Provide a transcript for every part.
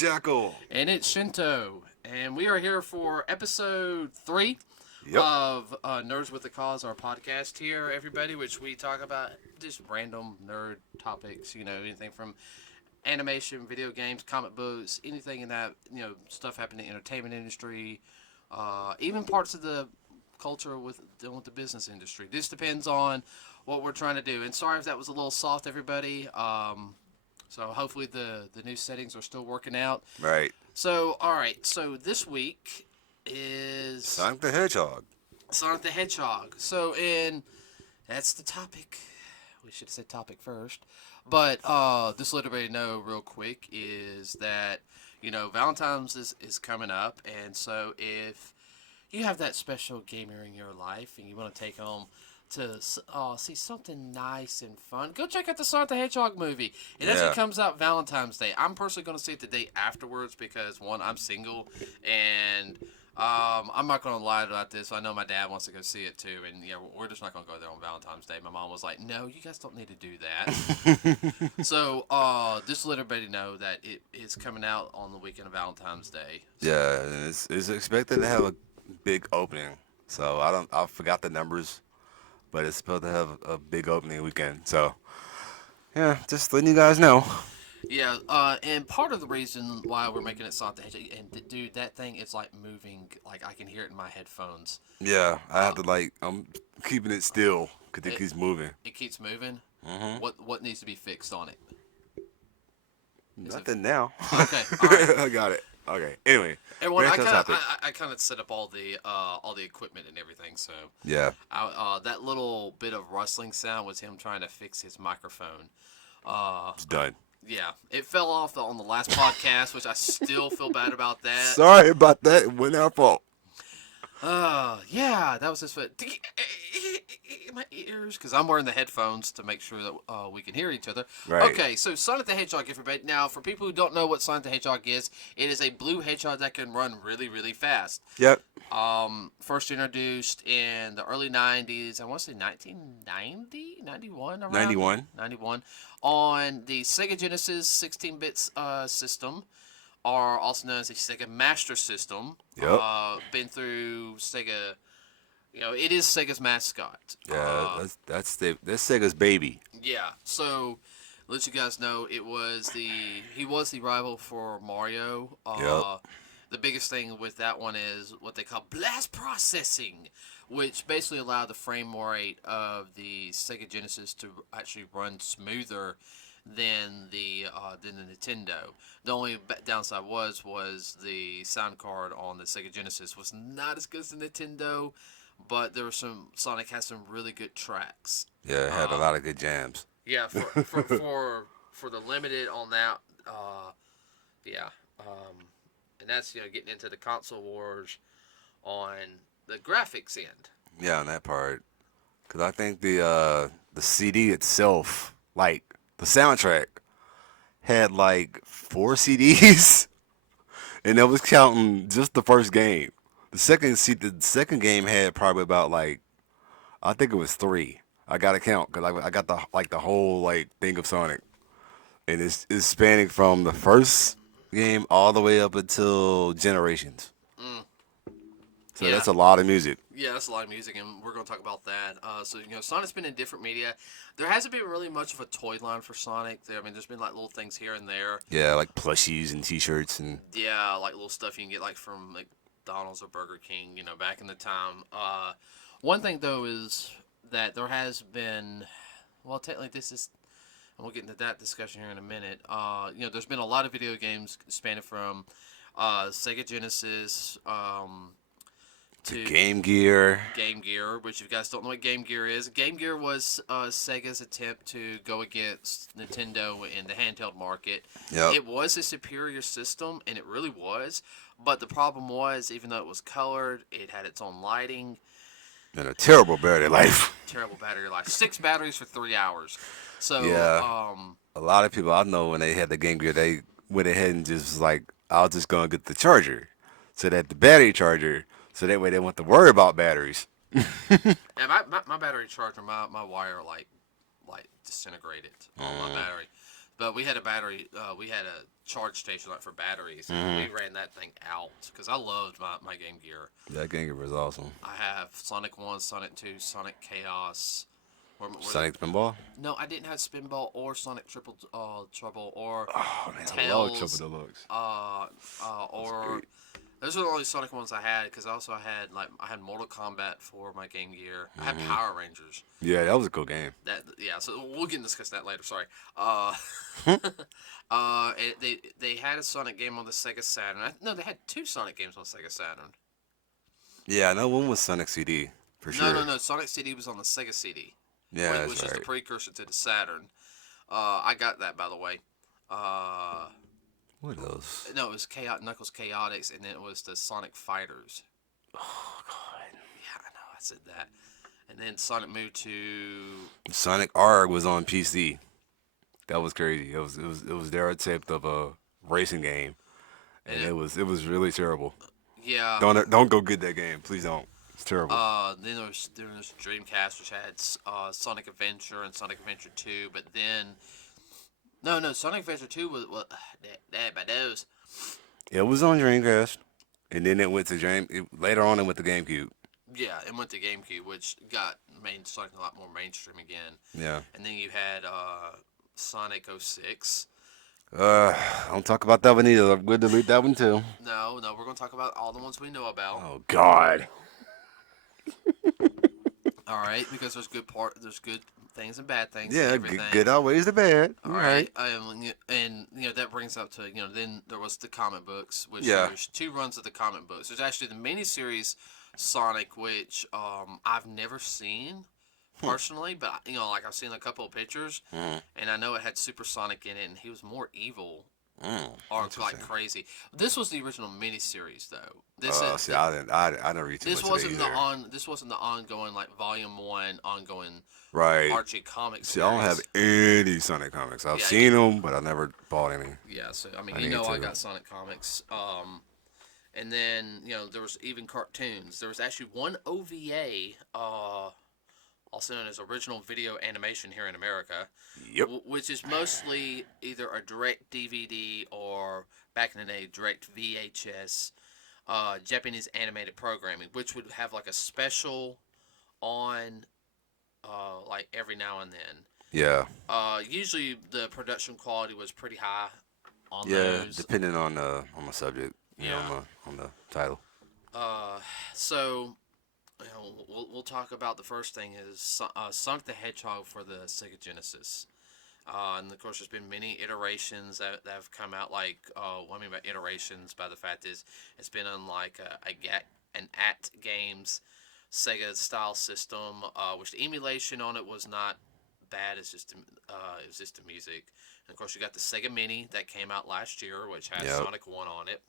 Jackal. And it's Shinto. And we are here for episode 3 Yep. of Nerds with a Cause, our podcast here, everybody, which we talk about just random nerd topics, anything from animation, video games, comic books, anything in that, stuff happening in the entertainment industry, even parts of the culture dealing with the business industry. This depends on what we're trying to do. And sorry if that was a little soft, everybody. So hopefully the new settings are still working out. Right. So, all right. So this week is Sonic the HedgeHog. Sonic the HedgeHog. So, that's the topic. We should have said topic first. But just let everybody know real quick is that, Valentine's is coming up. And so if you have that special gamer in your life and you want to take home to see something nice and fun, go check out the Sonic the Hedgehog movie. It actually comes out Valentine's Day. I'm personally going to see it the day afterwards because, one, I'm single, and I'm not going to lie about this. I know my dad wants to go see it too, and we're just not going to go there on Valentine's Day. My mom was like, no, you guys don't need to do that. So just let everybody know that it is coming out on the weekend of Valentine's Day. Yeah, it's expected to have a big opening. So I forgot the numbers, but it's supposed to have a big opening weekend. So yeah, just letting you guys know. Yeah, and part of the reason why we're making it Sonic the Hedgehog, and dude, that thing is like moving, like I can hear it in my headphones. Yeah, I have to I'm keeping it still because it keeps moving. It keeps moving? Mm-hmm. What needs to be fixed on it? Nothing now. Okay, all right. I got it. Okay. Anyway, everyone, I kind of set up all the equipment and everything. So yeah, that little bit of rustling sound was him trying to fix his microphone. It's done. Yeah, it fell off on the last podcast, which I still feel bad about that. Sorry about that. It wasn't our fault. Yeah, that was his foot. My ears, because I'm wearing the headphones to make sure that we can hear each other. Right. Okay, so Sonic the Hedgehog, everybody. Now, for people who don't know what Sonic the Hedgehog is, it is a blue hedgehog that can run really, really fast. Yep. First introduced in the early 90s, I want to say 1990, 91, around 91. 91, on the Sega Genesis 16-bit system, or also known as the Sega Master System. Yep. Been through Sega. It is Sega's mascot. Yeah, that's Sega's baby. Yeah. So, let you guys know, he was the rival for Mario. Yep. The biggest thing with that one is what they call blast processing, which basically allowed the frame rate of the Sega Genesis to actually run smoother than the Nintendo. The only downside was the sound card on the Sega Genesis was not as good as the Nintendo, but Sonic has some really good tracks. Yeah, it had a lot of good jams. Yeah, for the limited on that, and that's getting into the console wars on the graphics end. Yeah, on that part, because I think the CD itself, like the soundtrack, had like 4 CDs, and that was counting just the first game. The second game had probably about I think it was 3. I gotta count because I got the whole thing of Sonic, and it's spanning from the first game all the way up until Generations. So Yeah. that's a lot of music. Yeah, that's a lot of music, and we're going to talk about that. Sonic's been in different media. There hasn't been really much of a toy line for Sonic. There's been little things here and there. Yeah, like plushies and T-shirts and. Yeah, like little stuff you can get from McDonald's or Burger King. Back in the time. One thing though is that there has been, technically this is, and we'll get into that discussion here in a minute. There's been a lot of video games spanning from Sega Genesis. To Game Gear. Game Gear, which if you guys don't know what Game Gear is, Game Gear was Sega's attempt to go against Nintendo in the handheld market. Yep. It was a superior system, and it really was, but the problem was, even though it was colored, it had its own lighting. And a terrible battery life. Terrible battery life. 6 batteries for 3 hours. So, yeah. A lot of people I know when they had the Game Gear, they went ahead and just was I was just going to get the charger. So that the battery charger, so that way they won't have to worry about batteries. And my battery charger, my wire like disintegrated on my battery. But we had a battery. We had a charge station like for batteries, and we ran that thing out because I loved my Game Gear. That Game Gear was awesome. I have Sonic 1, Sonic 2, Sonic Chaos. Sonic Pinball? No, I didn't have Spinball or Sonic Trouble or Oh, man, I love Tails. Triple Deluxe. Or those are the only Sonic ones I had because also I had Mortal Kombat for my Game Gear. I had Power Rangers. Yeah, that was a cool game. So we'll get and discuss that later. Sorry. They had a Sonic game on the Sega Saturn. No, they had two Sonic games on Sega Saturn. Yeah, I know one was Sonic CD, for sure. No. Sonic CD was on the Sega CD. Yeah, which is the precursor to the Saturn. I got that, by the way. What else? No, it was Knuckles Chaotix, and then it was the Sonic Fighters. Oh, God. Yeah, I know, I said that. And then Sonic moved to... Sonic ARG was on PC. That was crazy. It was their attempt of a racing game, and it was really terrible. Yeah. Don't go get that game, please don't. It's terrible. Then there was Dreamcast, which had Sonic Adventure and Sonic Adventure 2, but then... No, Sonic Adventure 2 was... by those. It was on Dreamcast, and then it went to later on it went to GameCube. Yeah, it went to GameCube, which got Sonic a lot more mainstream again. Yeah. And then you had Sonic 06. Don't talk about that one either. I'm going to delete that one too. No, we're going to talk about all the ones we know about. Oh, God. All right, because there's good things and bad things. Yeah, and everything. good outweighs the bad. All right. And that brings up to then there was the comic books, which there's two runs of the comic books. There's actually the miniseries Sonic, which I've never seen personally, but like I've seen a couple of pictures, and I know it had Super Sonic in it, and he was more evil. Or like crazy. This was the original miniseries, though. I never read too this much wasn't of the either. This wasn't the ongoing like Volume 1 ongoing Archie comics. See, I don't have any Sonic comics. I've seen them, but I never bought any. Yeah, so I mean, I got Sonic comics. And then there was even cartoons. There was actually one OVA, also known as original video animation here in America. Yep. Which is mostly either a direct DVD or back in the day direct VHS Japanese animated programming, which would have like a special on like every now and then. Yeah. Usually the production quality was pretty high on those. those. Depending on the subject, on the title. So we'll talk about the first thing is Sonic the Hedgehog for the Sega Genesis. And of course, there's been many iterations that have come out. Like, what I mean by iterations, by the fact is, it's been on like an AT Games Sega style system, which the emulation on it was not bad. It was just the music. And of course, you got the Sega Mini that came out last year, which has Sonic 1 on it.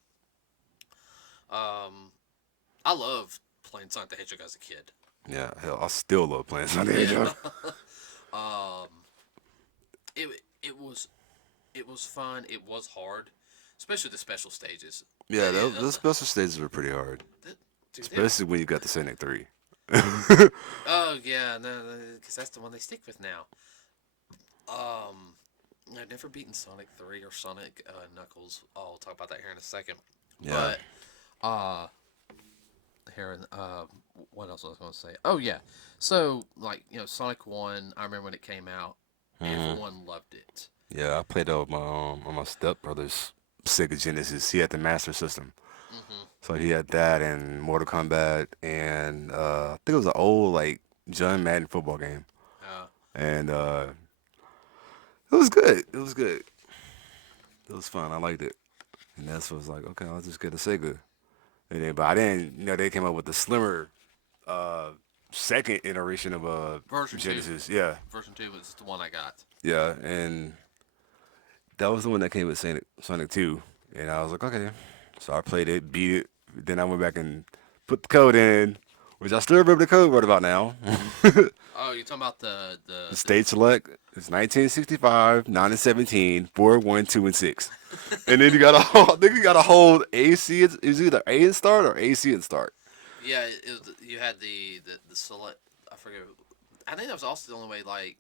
I love playing Sonic the Hedgehog as a kid. Yeah, hell, I still love playing Sonic the Hedgehog. It was fun. It was hard, especially the special stages. Yeah, those special stages were pretty hard, especially when you got the Sonic 3. Oh yeah, no, because that's the one they stick with now. I've never beaten Sonic 3 or Sonic Knuckles. I'll talk about that here in a second. Yeah. But what else was I going to say? Oh yeah, so like Sonic 1. I remember when it came out. Everyone loved it. Yeah, I played it on my stepbrother's Sega Genesis. He had the Master System. So he had that and Mortal Kombat and I think it was an old like John Madden football game. And it was good. It was good. It was fun. I liked it. And that's what I was like, okay, I'll just get a Sega. And then, but I didn't, they came up with the slimmer second iteration of Version Genesis. 2. Yeah. Version 2 was the one I got. Yeah, and that was the one that came with Sonic 2. And I was like, okay. So I played it, beat it. Then I went back and put the code in, which I still remember the code right about now. Oh, you're talking about the state select. It's 1965, 9 and 17, 4, 1, 2, and 6. And then you got I think you got to hold AC. It's either A and start or AC and start. Yeah, you had the select. I forget. I think that was also the only way. Like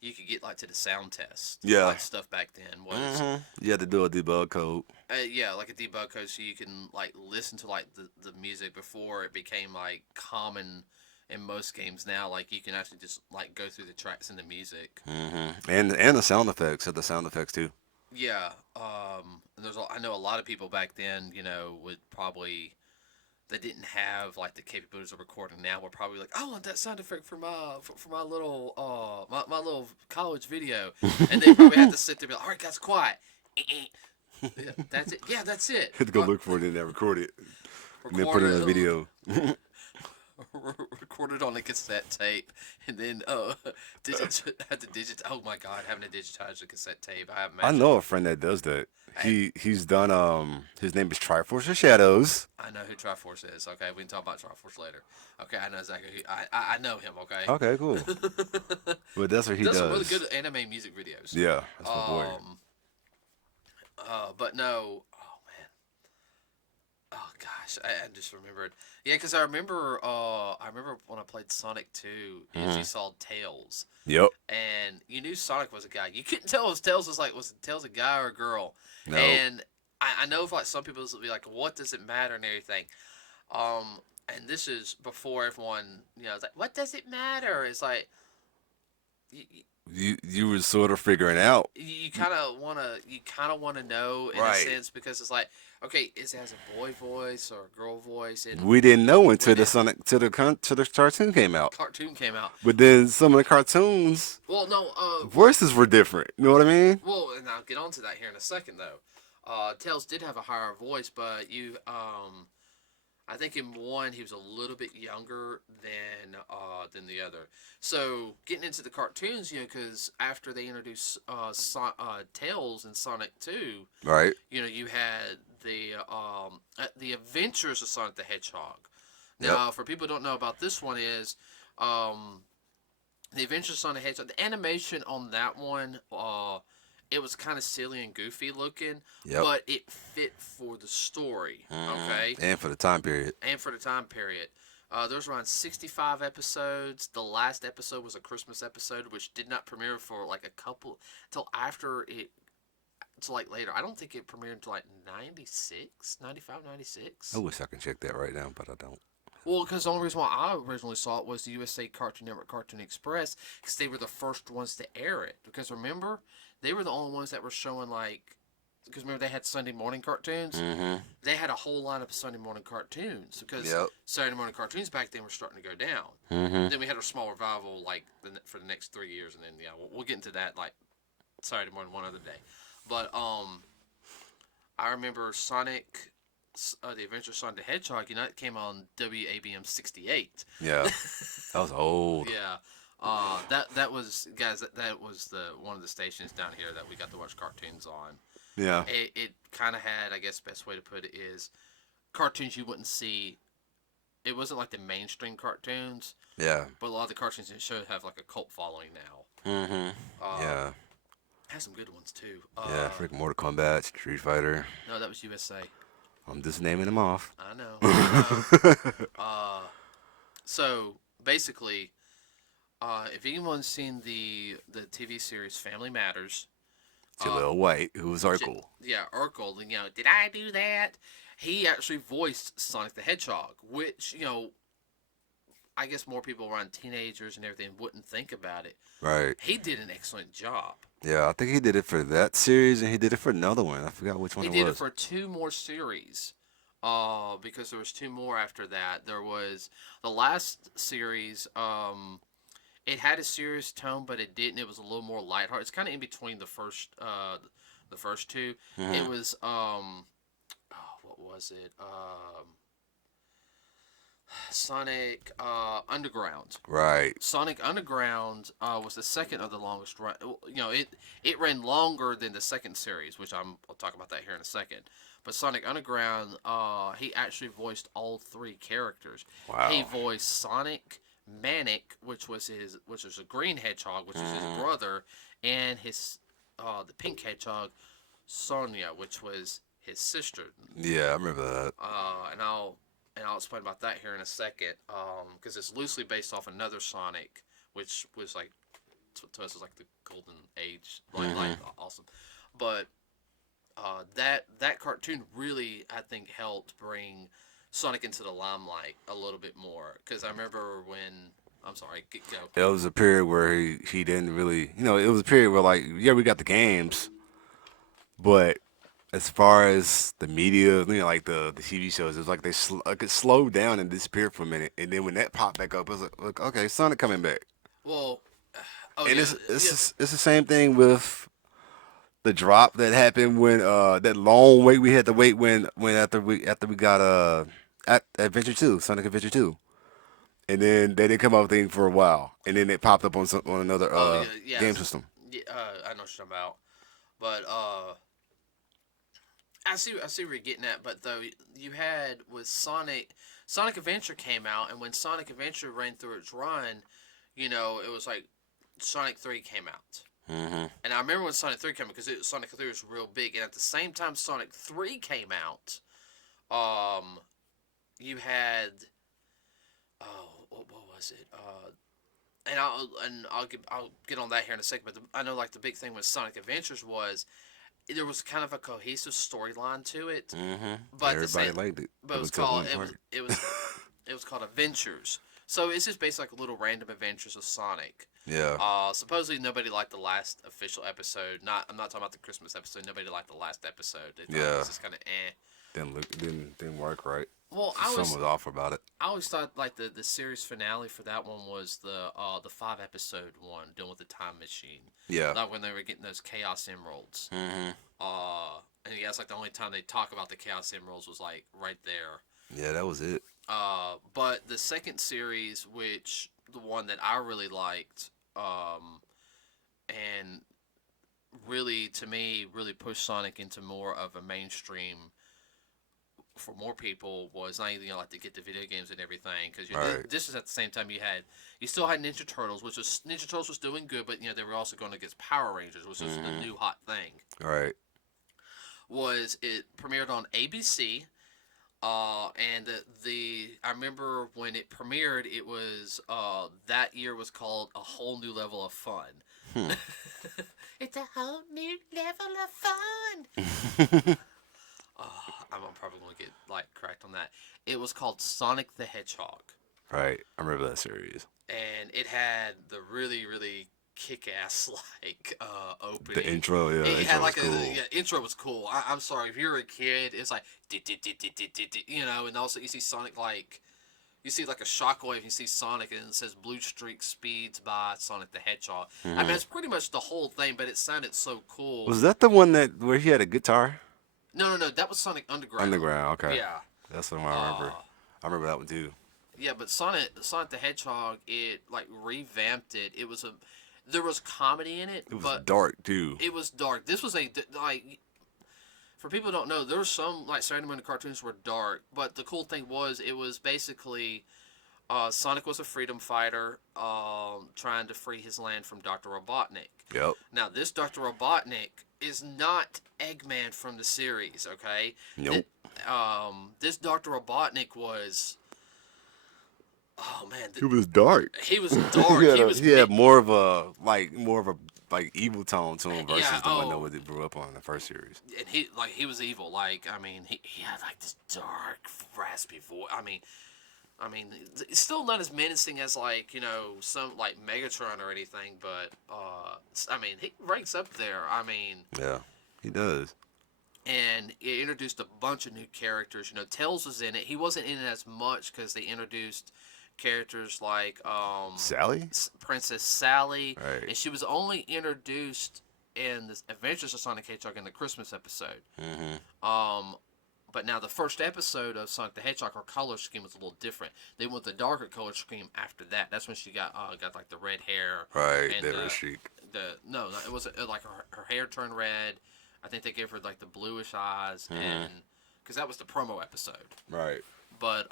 you could get like to the sound test. Yeah. Like stuff back then was You had to do a debug code. yeah, like a debug code, so you can like listen to like the music before it became like common in most games now. Like you can actually just like go through the tracks and the music. And the sound effects. Had the sound effects too. Yeah, and I know a lot of people back then, would probably they didn't have like the capabilities of recording now. We're probably like, I want that sound effect for my little my little college video, and they probably had to sit there and be like, all right, guys, quiet. Yeah, that's it. Yeah, that's it. Had to go look for it and then record it. And then put Record it in a video. recorded on a cassette tape, and then had to digit. Oh my god, having to digitize a cassette tape. I know a friend that does that. He's done his name is Triforce of Shadows. I know who Triforce is. Okay, we can talk about Triforce later. Okay, I know exactly. I know him. Okay. Okay, cool. But that's what he does. Some really good anime music videos. Yeah, that's my boy. But no. Oh man. Oh gosh, I just remembered. Yeah, because I remember when I played Sonic 2, you saw Tails. Yep. And you knew Sonic was a guy. You couldn't tell if Tails was Tails a guy or a girl. No. And I know for like some people will be like, what does it matter and everything. And this is before everyone, it's like, what does it matter? It's like You were sort of figuring out. you kind of wanna know in a sense, because it's like, okay, is it has a boy voice or a girl voice? And We didn't know until the cartoon came out. cartoon came out. But then some of the cartoons, Well, no, voices were different. You know what I mean? well, and I'll get on to that here in a second though. Tails did have a higher voice, but I think in one he was a little bit younger than the other. So getting into the cartoons, because after they introduced Tails in Sonic 2, Right. you had the Adventures of Sonic the HedgeHog. Now, for people who don't know about this one is the Adventures of Sonic the Hedgehog. The animation on that one, it was kind of silly and goofy looking, but it fit for the story, okay? And for the time period. There was around 65 episodes. The last episode was a Christmas episode, which did not premiere for like a couple, until after it, until like later. I don't think it premiered until like 95, 96. I wish I could check that right now, but I don't. Well, because the only reason why I originally saw it was the USA Cartoon Network Cartoon Express, because they were the first ones to air it. Because remember, they were the only ones that were showing because remember they had Sunday morning cartoons? They had a whole line of Sunday morning cartoons, because Saturday morning cartoons back then were starting to go down. Then we had a small revival for the next 3 years, and then we'll get into that Saturday morning one other day. But I remember Sonic. The Adventure of Sonic the Hedgehog, it came on WABM 68. Yeah, that was old. Yeah, that was guys. That was one of the stations down here that we got to watch cartoons on. Yeah, it kind of had, I guess, best way to put it is cartoons you wouldn't see. It wasn't like the mainstream cartoons. Yeah, but a lot of the cartoons in the show have like a cult following now. Yeah, has some good ones too. Yeah, freaking Mortal Kombat, Street Fighter. No, that was USA. I'm just naming them off. I know. So basically, if anyone's seen the TV series Family Matters, Jaleel White, who was Urkel. Yeah, Urkel. Did I do that? He actually voiced Sonic the Hedgehog, which I guess more people around teenagers and everything wouldn't think about it. Right. He did an excellent job. Yeah, I think he did it for that series, and he did it for another one. I forgot which one it was. He did it for 2 more series. Because there was 2 more after that. There was the last series. It had a serious tone, but it didn't. It was a little more lighthearted. It's kind of in between the first 2. It was what was it? Sonic Underground. Right. Sonic Underground was the second of the longest run. It ran longer than the second series, which I'll talk about that here in a second. But Sonic Underground, he actually voiced all 3 characters. Wow. He voiced Sonic, Manic, which was a green hedgehog, which was his brother, and the pink hedgehog, Sonia, which was his sister. Yeah, I remember that. And I'll explain about that here in a second, because it's loosely based off another Sonic, which was like to us was like the golden age, like awesome. But that cartoon really, I think, helped bring Sonic into the limelight a little bit more. Because I remember when, I'm sorry, It go. was a period where he didn't really, it was a period where like, yeah, we got the games, but as far as the media, like the TV shows, it was like like it slowed down and disappeared for a minute, and then when that popped back up, it was like okay, Sonic coming back, Well, oh and yeah, yeah. it's the same thing with the drop that happened when that long wait we had to wait when after we got at Adventure Two, Sonic Adventure Two, and then they didn't come out with anything for a while, and then it popped up on another Oh yeah, game yes. system. Yeah, I know what you're talking about. But I see where you're getting at. But though you had with Sonic Adventure came out, and when Sonic Adventure ran through its run, it was like Sonic 3 came out. Mm-hmm. And I remember when Sonic 3 came out because Sonic 3 was real big. And at the same time Sonic 3 came out, you had, oh, what was it? I'll get on that here in a second. But I know like the big thing with Sonic Adventures was there was kind of a cohesive storyline to it. Mm-hmm. But Everybody liked it. but It was one part. it was called Adventures. So it's just basically like little random adventures of Sonic. Yeah. Supposedly nobody liked the last official episode. I'm not talking about the Christmas episode. Nobody liked the last episode. They thought it was just kind of eh. Didn't work right. Well, Someone was off about it. I always thought like the series finale for that one was the 5 episode one dealing with the time machine. Yeah. Like when they were getting those Chaos Emeralds. Mm-hmm. And yeah, it's like the only time they talk about the Chaos Emeralds was like right there. Yeah, that was it. But the second series, which the one that I really liked, and really to me really pushed Sonic into more of a mainstream for more people, was not even like to get the video games and everything, because Right. this is at the same time you still had Ninja Turtles, which was Ninja Turtles was doing good, but they were also going against Power Rangers, which was the new hot thing. Right. Was it premiered on ABC? And I remember when it premiered, it was that year was called A Whole New Level of Fun. It's a whole new level of fun. I'm probably gonna get like cracked on that. It was called Sonic the Hedgehog. Right. I remember that series. And it had the really really kick-ass like opening. The intro, yeah. It The had intro like was cool. intro was cool. I'm sorry if you're a kid, it's like and also you see Sonic like you see like a shockwave, and you see Sonic, and it says Blue Streak speeds by Sonic the Hedgehog. I mean, it's pretty much the whole thing, but it sounded so cool. Was that the one where he had a guitar? No, that was Sonic Underground. Underground, okay. Yeah. That's the one I remember. I remember that one too. Yeah, but Sonic the Hedgehog, it like revamped it. There was comedy in it. It was but dark too. It was dark. This was like, for people who don't know, there were some like Saturday morning cartoons were dark, but the cool thing was it was basically Sonic was a freedom fighter trying to free his land from Dr. Robotnik. Yep. Now this Dr. Robotnik is not Eggman from the series, okay? Nope. This Dr. Robotnik was, oh man, He was dark. he was dark. He had more of a evil tone to him versus Yeah, the one that we grew up on in the first series. and he was evil. Like, I mean, he had like this dark, raspy voice. I mean, it's still not as menacing as like some like Megatron or anything, but I mean, he ranks up there. I mean, Yeah, he does. and it introduced a bunch of new characters. Tails was in it. He wasn't in it as much because they introduced characters like Sally? Princess Sally, Right. and she was only introduced in the Adventures of Sonic the Hedgehog in the Christmas episode. Mm-hmm. But now the first episode of Sonic the Hedgehog, her color scheme was a little different. They went the darker color scheme after that. That's when she got like the red hair. Right, and, that red streak. No, it was like her hair turned red. I think they gave her like the bluish eyes, and because that was the promo episode. Right. But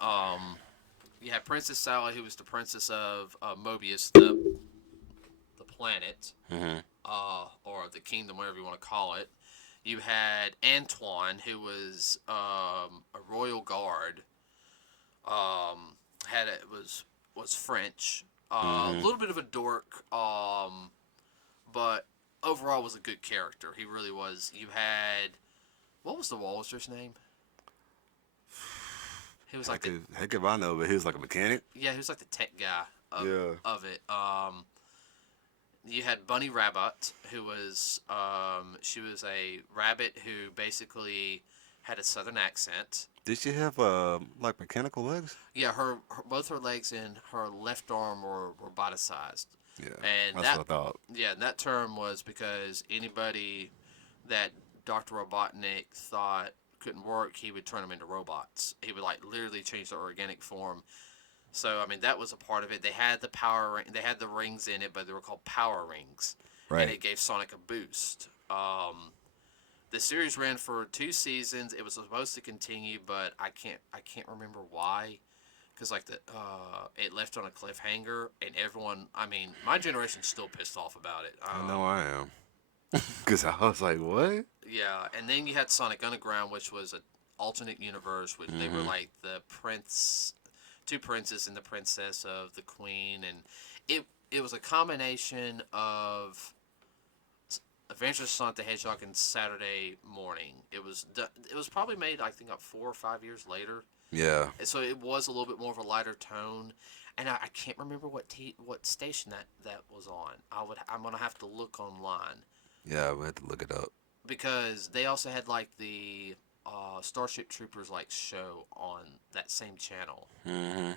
you had Princess Sally, who was the princess of Mobius, the planet, or the kingdom, whatever you want to call it. You had Antoine, who was a royal guard. Was French. A little bit of a dork. but overall was a good character. He really was. You had, what was the Walrus's name? He was like heck if I know, but he was like a mechanic. yeah, he was like the tech guy Yeah. of it. You had Bunny Rabbit, who was she was a rabbit who basically had a southern accent. Did she have like mechanical legs? Yeah, her both her legs and her left arm were roboticized. Yeah, And that's what I thought. yeah, and that term was because anybody that Dr. Robotnik thought couldn't work, he would turn them into robots. He would like literally change their organic form. So I mean that was a part of it. They had the they had the rings in it, but they were called power rings, Right. and it gave Sonic a boost. The series ran for 2 seasons. It was supposed to continue, but I can't remember why. Because like it left on a cliffhanger, and everyone, I mean, my generation's still pissed off about it. I know I am. Because I was like, what? Yeah, and then you had Sonic Underground, which was an alternate universe, which they were like the two princes and the princess of the queen, and it was a combination of Adventures of Sonic the HedgeHog and Saturday Morning. It was probably made, I think, 4 or 5 years later. Yeah. And so it was a little bit more of a lighter tone, and I can't remember what station that was on. I'm gonna have to look online. Yeah, we had to look it up. Because they also had like the Starship Troopers like show on that same channel. Mm-hmm.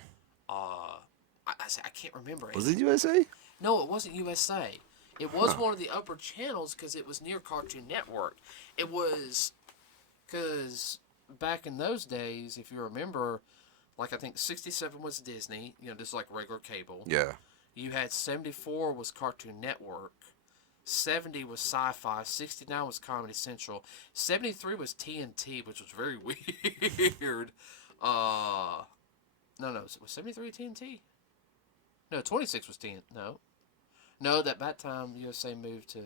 I can't remember. Was it USA? No, it wasn't USA. It was one of the upper channels because it was near Cartoon Network. It was because back in those days, if you remember, like I think 67 was Disney, just like regular cable. Yeah. You had 74 was Cartoon Network. 70 was Sci-Fi. 69 was Comedy Central. 73 was TNT, which was very weird. No, was 73 TNT? No, 26 was TNT. No, that time USA moved to...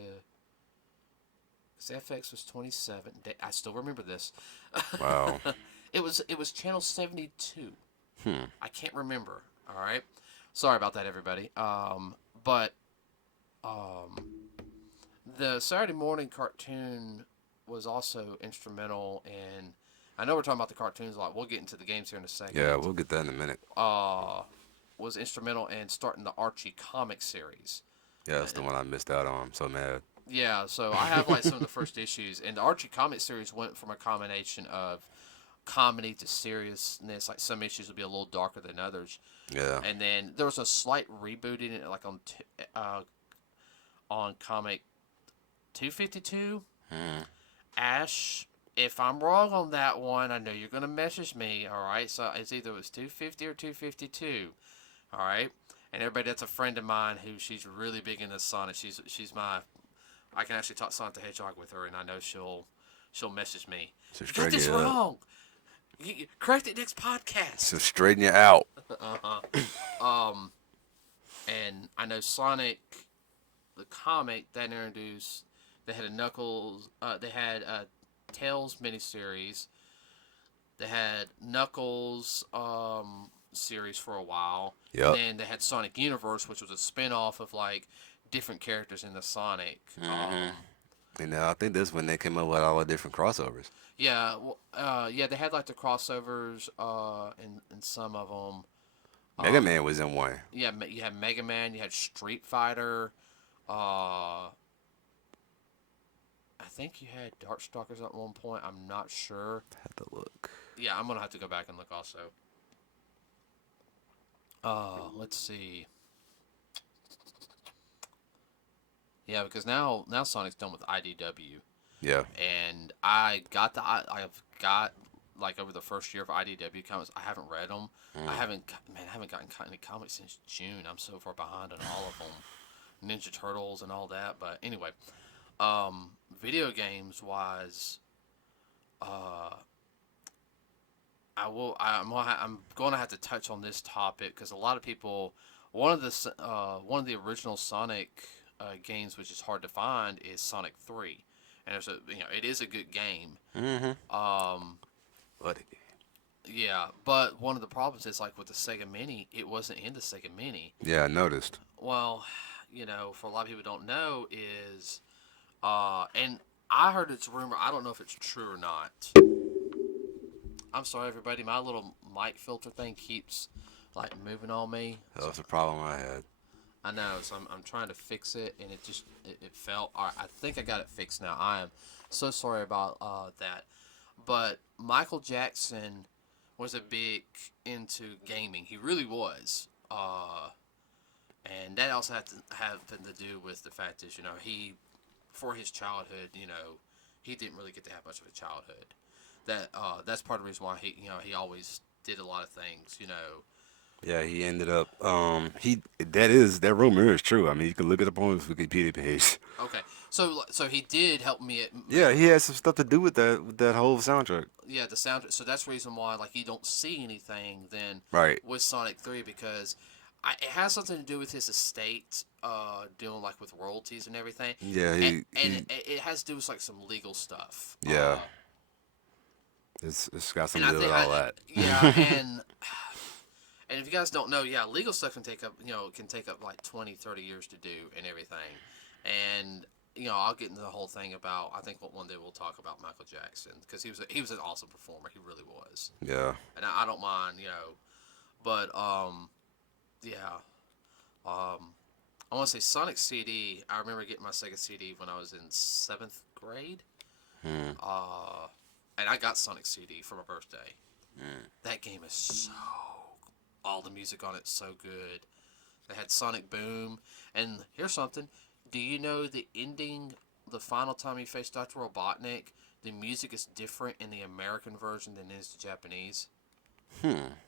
Because FX was 27. I still remember this. Wow. It was channel 72. I can't remember. All right. Sorry about that, everybody. The Saturday morning cartoon was also instrumental in. I know we're talking about the cartoons a lot. We'll get into the games here in a second. Yeah, we'll get that in a minute. Was instrumental in starting the Archie comic series. Yeah, that's the one I missed out on. I'm so mad. Yeah, so I have like some of the first issues, and the Archie comic series went from a combination of comedy to seriousness. Like some issues would be a little darker than others. Yeah. And then there was a slight reboot in it, like on comic 252. Ash, if I'm wrong on that one, I know you're gonna message me. All right, so it's either it was 250 or 252. All right, and everybody that's a friend of mine who she's really big into Sonic. She's my. I can actually talk Sonic the Hedgehog with her, and I know she'll message me. So You got this wrong. Correct it next podcast. So straighten you out. And I know Sonic, the comic that introduced, they had a Knuckles, they had a Tails miniseries. They had Knuckles series for a while. Yep. And then they had Sonic Universe, which was a spin-off of like different characters in the Sonic. And I think this when they came up with all the different crossovers. Yeah, they had like the crossovers in some of them. Mega Man was in one. Yeah, you had Mega Man, you had Street Fighter. I think you had Darkstalkers at one point. I'm not sure. Have to look. Yeah, I'm gonna have to go back and look also. Let's see. Yeah, because now Sonic's done with IDW. Yeah. And I've got like over the first year of IDW comics. I haven't read them. I haven't gotten any comics since June. I'm so far behind on all of them. Ninja Turtles and all that. But anyway, video games wise, I'm going to have to touch on this topic because a lot of people. One of the original Sonic games, which is hard to find, is Sonic 3, and it is a good game. What? Yeah, but one of the problems is like with the Sega Mini, it wasn't in the Sega Mini. Yeah, I noticed. Well, for a lot of people who don't know is, and I heard it's a rumor. I don't know if it's true or not. I'm sorry, everybody. My little mic filter thing keeps like moving on me. That was a problem I had. I know, so I'm trying to fix it, and it fell. All right, I think I got it fixed now. I am so sorry about that. But Michael Jackson was a big into gaming. He really was. And that also happened to do with the fact is, he, for his childhood, he didn't really get to have much of a childhood. That's part of the reason why he always did a lot of things, Yeah, he ended up. That rumor is true. I mean, you can look it up on his Wikipedia page. Okay, so he did help me at Yeah, he had some stuff to do with that whole soundtrack. yeah, the soundtrack. So that's the reason why like you don't see anything then Right. with Sonic 3 because it has something to do with his estate, dealing like with royalties and everything. Yeah, it has to do with like some legal stuff. Yeah. It's got something and to do with all that. Yeah, and if you guys don't know, yeah, legal stuff can take up like 20, 30 years to do and everything. And I'll get into the whole thing about. I think one day we'll talk about Michael Jackson because he was an awesome performer. He really was. Yeah. And I don't mind, but yeah. I want to say Sonic CD. I remember getting my second CD when I was in 7th grade. And I got Sonic CD for my birthday. That game is all the music on it's so good. They had Sonic Boom, and here's something. Do you know the ending, the final time you face Dr. Robotnik, the music is different in the American version than it is the Japanese?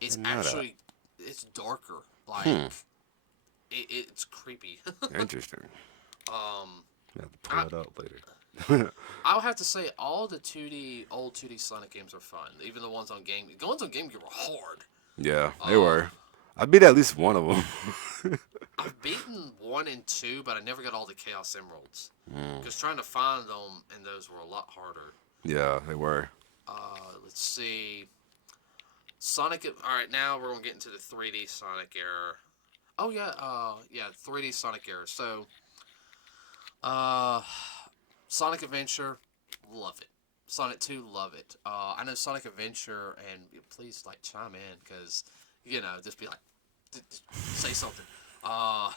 It's actually, it's darker. Like, it's creepy. Interesting. You have to pull it up later. I'll have to say, all the old 2D Sonic games are fun. Even the ones on GameCube. The ones on GameCube were hard. Yeah, they were. I beat at least one of them. I've beaten 1 and 2, but I never got all the Chaos Emeralds. Because trying to find them and those were a lot harder. Yeah, they were. Let's see. Sonic. Alright, now we're going to get into the 3D Sonic era. Oh, yeah. 3D Sonic era. So, Sonic Adventure, love it. Sonic 2, love it. I know Sonic Adventure, and please, like, chime in, because, just be like, say something. I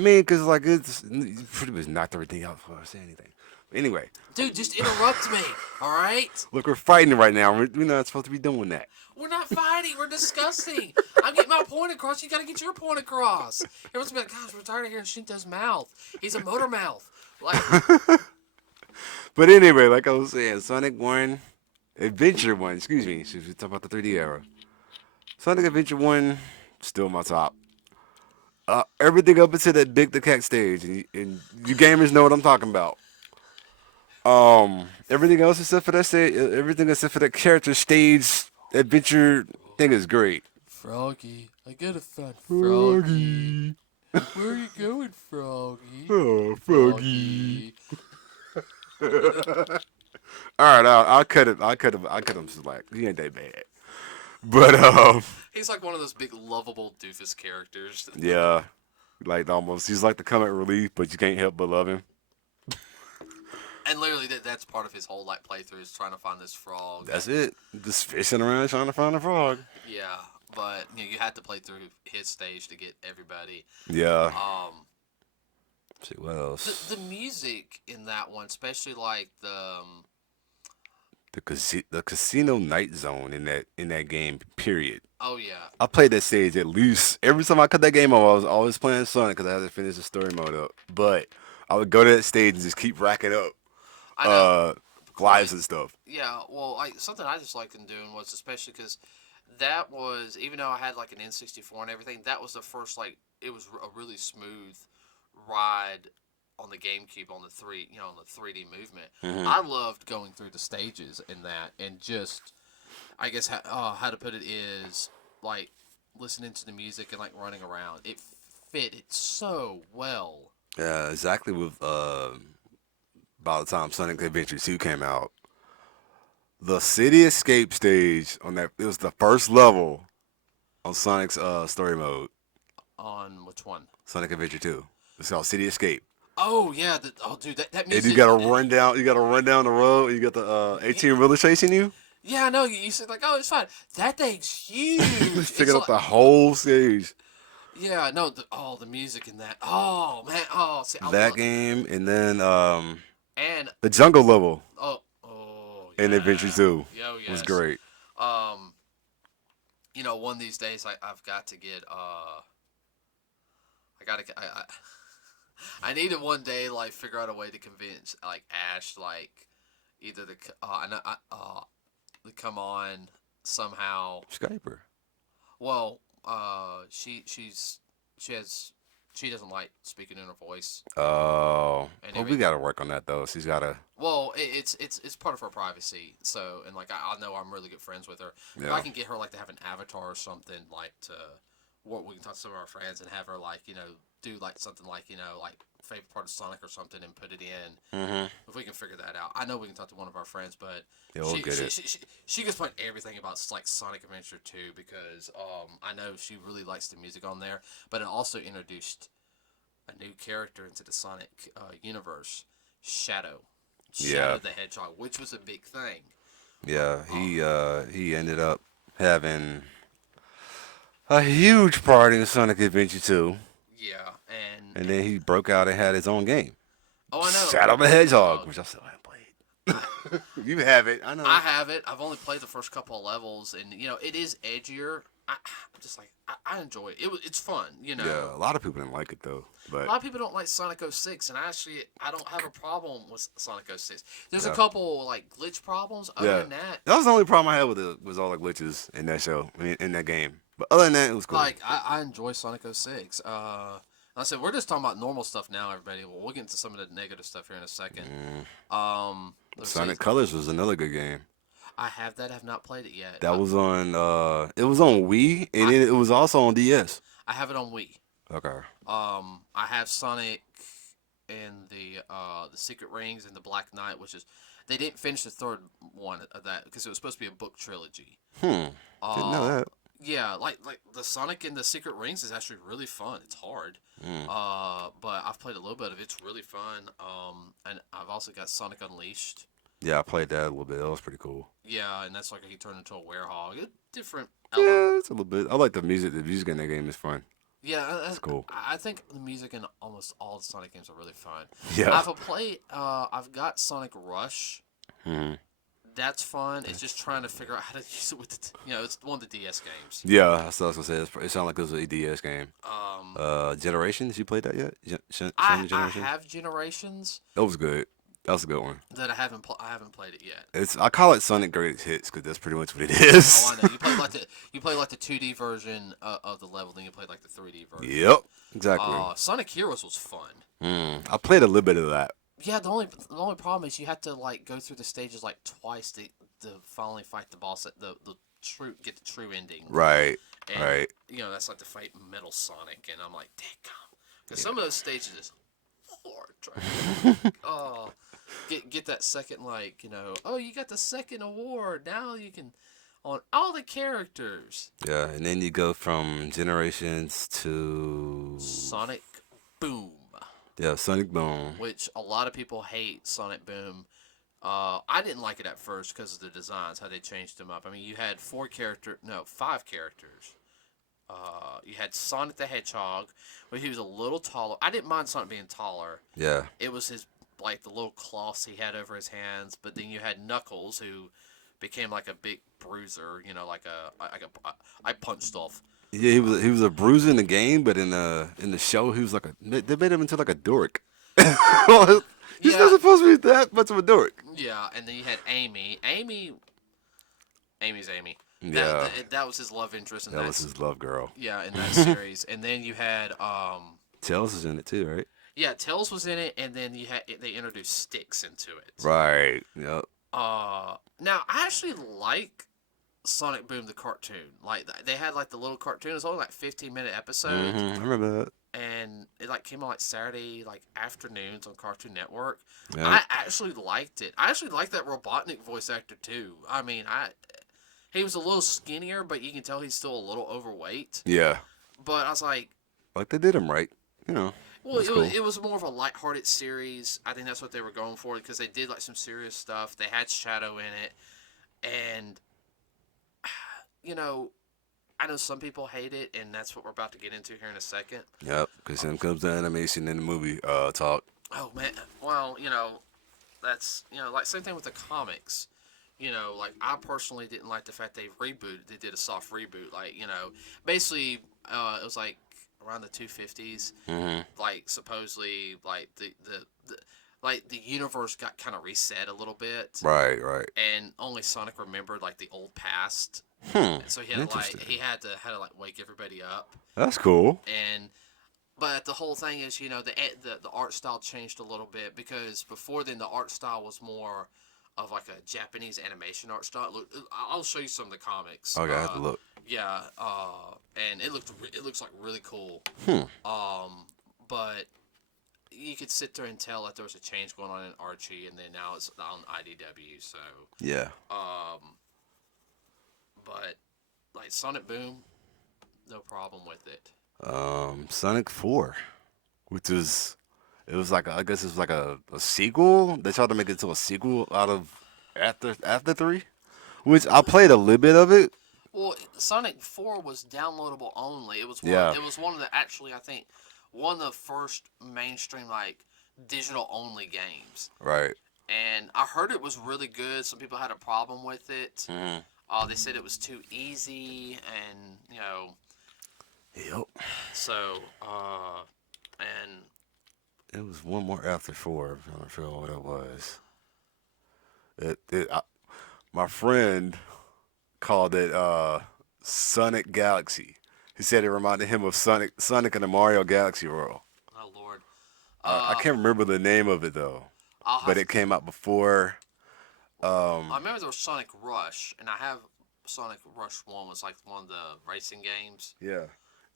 mean, because, like, it's pretty much knocked everything out before I say anything. But anyway. Dude, just interrupt me, alright? Look, we're fighting right now. We're not supposed to be doing that. We're not fighting. We're discussing. I'm getting my point across. You got to get your point across. Everyone's be like, gosh, we're tired of hearing Shinto's mouth. He's a motor mouth. Like, but anyway, like I was saying, Sonic 1, Adventure 1, excuse me, since we talk about the 3D era. Sonic Adventure 1, still my top. Everything up until that Big the Cat stage, and you gamers know what I'm talking about. Everything else except for that stage, everything except for that character stage adventure thing is great. Froggy, I gotta find Froggy. Where are you going, Froggy? Oh, Froggy. All right, I'll cut him. I'll cut him slack. He ain't that bad. But he's like one of those big lovable doofus characters. Yeah, like almost. He's like the comic relief, but you can't help but love him. And literally, that's part of his whole like playthrough is trying to find this frog. That's it. Just fishing around trying to find a frog. Yeah, but you had to play through his stage to get everybody. Yeah. Let's see what else. The music in that one, especially like the casino night zone in that game. Period. Oh yeah. I played that stage at least every time I cut that game on. I was always playing Sonic because I had to finish the story mode up. But I would go to that stage and just keep racking up. Lives and stuff. Yeah, well, something I just liked in doing was especially because that was, even though I had like an N64 and everything, that was the first it was a really smooth ride on the GameCube on the 3D movement. Mm-hmm. I loved going through the stages in that and just, I guess how to put it is like listening to the music and like running around. It fit it so well. Yeah, exactly. With by the time Sonic Adventure 2 came out, the city escape stage on that, it was the first level on Sonic's story mode. On which one? Sonic Adventure 2. It's called City Escape. Oh yeah, dude, that And music. you gotta run down. You gotta run down the road. You got the 18-wheeler chasing you. Yeah, I know. You said like, oh, it's fine. That thing's huge. Picking up the whole stage. Yeah, no. The music in that. Oh man. Oh, see, I That love game, and then and the jungle level yeah. in Adventure 2 Yo, yes. was great. One of these days I've got to get I need to one day like figure out a way to convince like Ash like either to come on somehow. Skype her. Well, she doesn't like speaking in her voice. Oh, well, we gotta work on that though. She's gotta. Well, it's part of her privacy. So, and like I know I'm really good friends with her. If Yeah. I can get her like to have an avatar or something like to, what we can talk to some of our friends and have her like do like something like like favorite part of Sonic or something and put it in. Mm-hmm. If we can figure that out, I know we can talk to one of our friends, but Yeah, we'll get it. she can explain everything about like Sonic Adventure 2 because I know she really likes the music on there, but it also introduced a new character into the Sonic universe, Shadow the Hedgehog, which was a big thing. Yeah, he ended up having a huge part in Sonic Adventure 2, Yeah, and then he broke out and had his own game. oh, I know. Shadow the Hedgehog, which I still haven't played. You have it, I know. I have it. I've only played the first couple of levels, and it is edgier. I'm just like I enjoy it. It's fun, Yeah, a lot of people didn't like it though, but A lot of people don't like Sonic 06, and I don't have a problem with Sonic 06. There's a Yeah. couple like glitch problems. Other than that, that was the only problem I had with it was all the glitches in that show, in that game. But other than that, it was cool. like I enjoy Sonic 06. I said we're just talking about normal stuff now, everybody. Well, we'll get into some of the negative stuff here in a second. Sonic Colors was another good game. I have that. I have not played it yet. That was on it was on Wii, and it was also on DS. I have it on Wii. Okay. I have Sonic and the Secret Rings and the Black Knight, which is they didn't finish the third one of that because it was supposed to be a book trilogy. Didn't know that. Yeah, like the Sonic and the Secret Rings is actually really fun. It's hard, but I've played a little bit of it. It's really fun. And I've also got Sonic Unleashed. Yeah, I played that a little bit. That was pretty cool. Yeah, and that's like he turned into a werehog. It's different. Yeah, it's a little bit. I like the music. The music in that game is fun. Yeah, that's cool. I think the music in almost all the Sonic games are really fun. Yeah. I've got Sonic Rush. Mm-hmm. That's fun. It's just trying to figure out how to use it with it's one of the DS games. Yeah, that's what I was gonna say. It sounded like it was a DS game. Generations. You played that yet? I have Generations. That was good. That was a good one. That I haven't played it yet. I call it Sonic Greatest Hits because that's pretty much what it is. Oh, I know. You played like the 2D version of the level, then you played like the 3D version. Yep, exactly. Sonic Heroes was fun. I played a little bit of that. Yeah, the only problem is you have to like go through the stages like twice to finally fight the boss at the get the true ending. Right. And, right. That's like to fight Metal Sonic, and I'm like, damn, because some of those stages is hard. Get that second you got the second award. Now you can on all the characters. Yeah, and then you go from Generations to Sonic Boom. Yeah, Sonic Boom. Which a lot of people hate Sonic Boom. I didn't like it at first because of the designs, how they changed them up. I mean, you had 5 characters. You had Sonic the Hedgehog, but he was a little taller. I didn't mind Sonic being taller. Yeah. It was his the little cloths he had over his hands. But then you had Knuckles, who became like a big bruiser. I punched off. Yeah, he was a bruiser in the game, but in the show he was they made him into like a dork. He's not supposed to be that much of a dork. Yeah, and then you had Amy. Amy's Amy. Yeah, that was his love interest. That was his love girl. Yeah, in that series. And then you had Tails is in it too, right? Yeah, Tails was in it, and then they introduced Styx into it. Right. Yep. Now I actually like Sonic Boom the cartoon. Like they had like the little cartoon. It was only like 15-minute episodes. I remember that. And it like came on like Saturday afternoons on Cartoon Network. Yep. I actually liked it. I actually liked that Robotnik voice actor too. I mean, he was a little skinnier, but you can tell he's still a little overweight. Yeah. But I was like, Like they did him right. You know, Well, that's cool. it was more of a lighthearted series. I think that's what they were going for because they did like some serious stuff. They had Shadow in it, and you know, I know some people hate it, and that's what we're about to get into here in a second. Yep, because then comes the animation in the movie talk. Oh man, well, that's like same thing with the comics. Like I personally didn't like the fact they rebooted. They did a soft reboot. Like basically, it was like around the 250s. Hmm. Like supposedly, like the universe got kind of reset a little bit, Right, right. and only Sonic remembered like the old past. Hmm. And so he had to, like Interesting. he had to like wake everybody up. That's cool. And but the whole thing is, the art style changed a little bit because before then the art style was more of like a Japanese animation art style. Look, I'll show you some of the comics. Okay, I have to look. Yeah, and it looks like really cool. Hmm. But you could sit there and tell that there was a change going on in Archie, and then now it's on IDW. So, Yeah. but like Sonic Boom, no problem with it. Sonic 4, which is it was like I guess it was like a sequel. They tried to make it to a sequel out of after 3, which I played a little bit of it. Well, Sonic 4 was downloadable only. It was Yeah. it was one of the actually I think one of the first mainstream like digital only games. Right. And I heard it was really good. Some people had a problem with it. Hmm. They said it was too easy, and Yep. so and It was one more after 4. I'm trying to figure out what it was. My friend called it Sonic Galaxy. He said it reminded him of Sonic in the Mario Galaxy world. oh Lord, I can't remember the name of it though, I'll but have it came out before. I remember there was Sonic Rush, and I have Sonic Rush 1 was like one of the racing games. Yeah,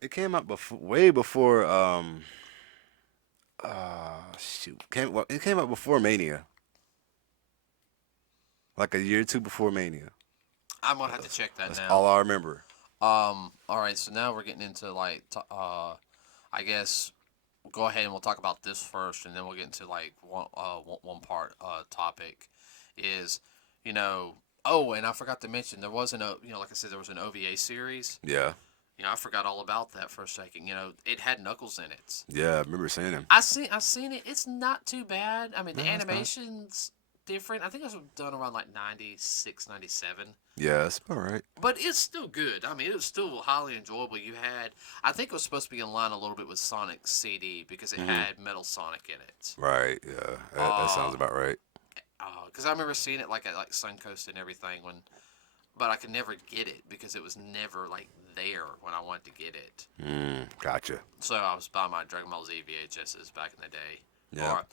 it came out way before. Shoot, it came out before Mania, like a year or two before Mania. I'm gonna have to check that That's now. all I remember. All right, so now we're getting into like, I guess we'll go ahead and we'll talk about this first, and then we'll get into like one part topic is, oh, and I forgot to mention there was like I said, there was an OVA series. Yeah, I forgot all about that for a second. It had Knuckles in it. yeah, I remember seeing him. I've seen it. It's not too bad. I mean, the No, it's not. animation's different. I think it was done around like 96, 97. Yeah, that's about right. But it's still good. I mean, it was still highly enjoyable. I think it was supposed to be in line a little bit with Sonic's CD because it had Metal Sonic in it. Right. Yeah, that sounds about right. Because I remember seeing it like at like Suncoast and everything but I could never get it because it was never like there when I wanted to get it. Gotcha. So I was buying my Dragon Ball Z VHSs back in the day. Yeah. Or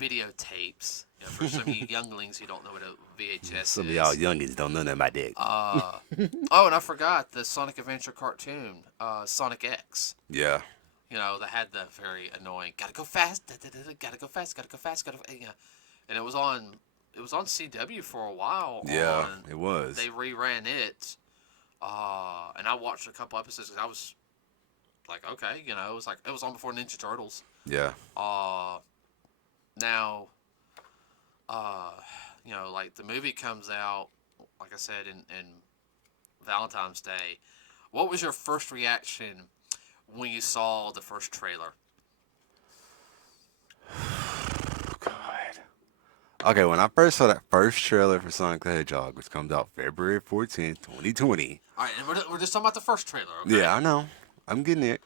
videotapes. For some of you younglings who don't know what a VHS Some of is. y'all youngins don't know nothing about that. Oh, and I forgot the Sonic Adventure cartoon, Sonic X. Yeah. That had the very annoying "gotta go fast, gotta go fast, gotta go fast, gotta," and it was on CW for a while. Yeah, it was. They reran it, and I watched a couple episodes because I was like, okay, it was on before Ninja Turtles. Yeah. Now, like the movie comes out, like I said, in Valentine's Day. What was your first reaction when you saw the first trailer? God. Okay, when I first saw that first trailer for Sonic the Hedgehog, which comes out February 14th, 2020. All right, and we're just talking about the first trailer, okay? Yeah, I know. I'm getting it.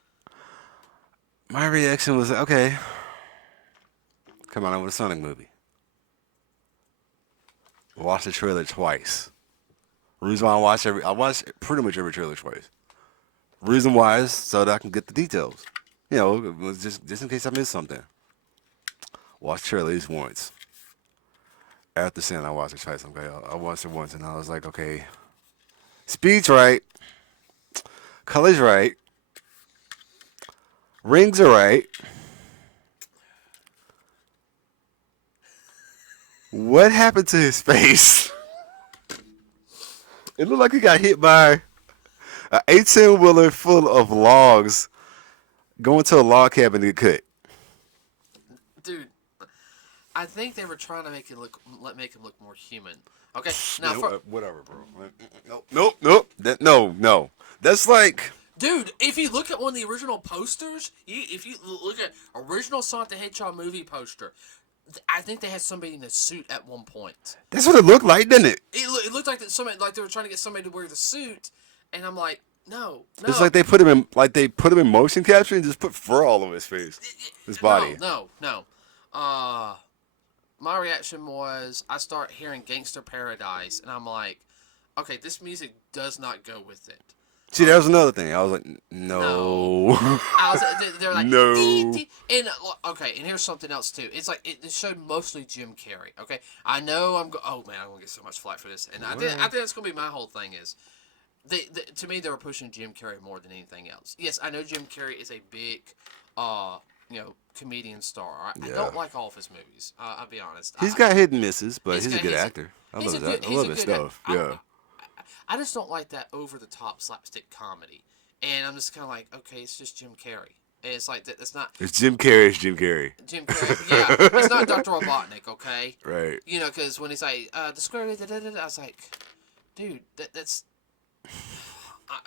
My reaction was, okay, come on, with a Sonic movie. Watch the trailer twice. Reason why I watch pretty much every trailer twice. Reason why is so that I can get the details. Just in case I missed something. Watch trailer at least once. After seeing I watched it twice, okay, I watched it once and I was like, okay, speed's right, color's right, rings are right. What happened to his face? It looked like he got hit by an 18-wheeler full of logs going to a log cabin to get cut. Dude, I think they were trying to make him look more human. Okay, now Whatever, bro. Nope. No. That's like, dude, if you look at one of the original posters, if you look at original Sonic the Hedgehog movie poster, I think they had somebody in a suit at one point. that's what it looked like, didn't it? It looked like that somebody, like they were trying to get somebody to wear the suit, and I'm like, no. It's like they put him in motion capture and just put fur all over his face, his body. No. My reaction was I start hearing Gangster Paradise, and I'm like, okay, this music does not go with it. See, that was another thing. I was like, no. They're like, no. Dee. And okay, and here's something else too. It's like it showed mostly Jim Carrey. Okay, I know oh man, I'm gonna get so much flack for this, and I think that's gonna be my whole thing is, to me they were pushing Jim Carrey more than anything else. Yes, I know Jim Carrey is a big, comedian star. I don't like all of his movies. I'll be honest. He's got hit and misses, but he's a good actor. I love his stuff. Yeah. I just don't like that over-the-top slapstick comedy. And I'm just kind of like, okay, it's just Jim Carrey. And it's like, that's not... It's Jim Carrey, it's Jim Carrey. Jim Carrey, yeah. It's not Dr. Robotnik, okay? Right. Because when he's like, the square... I was like, dude, that's...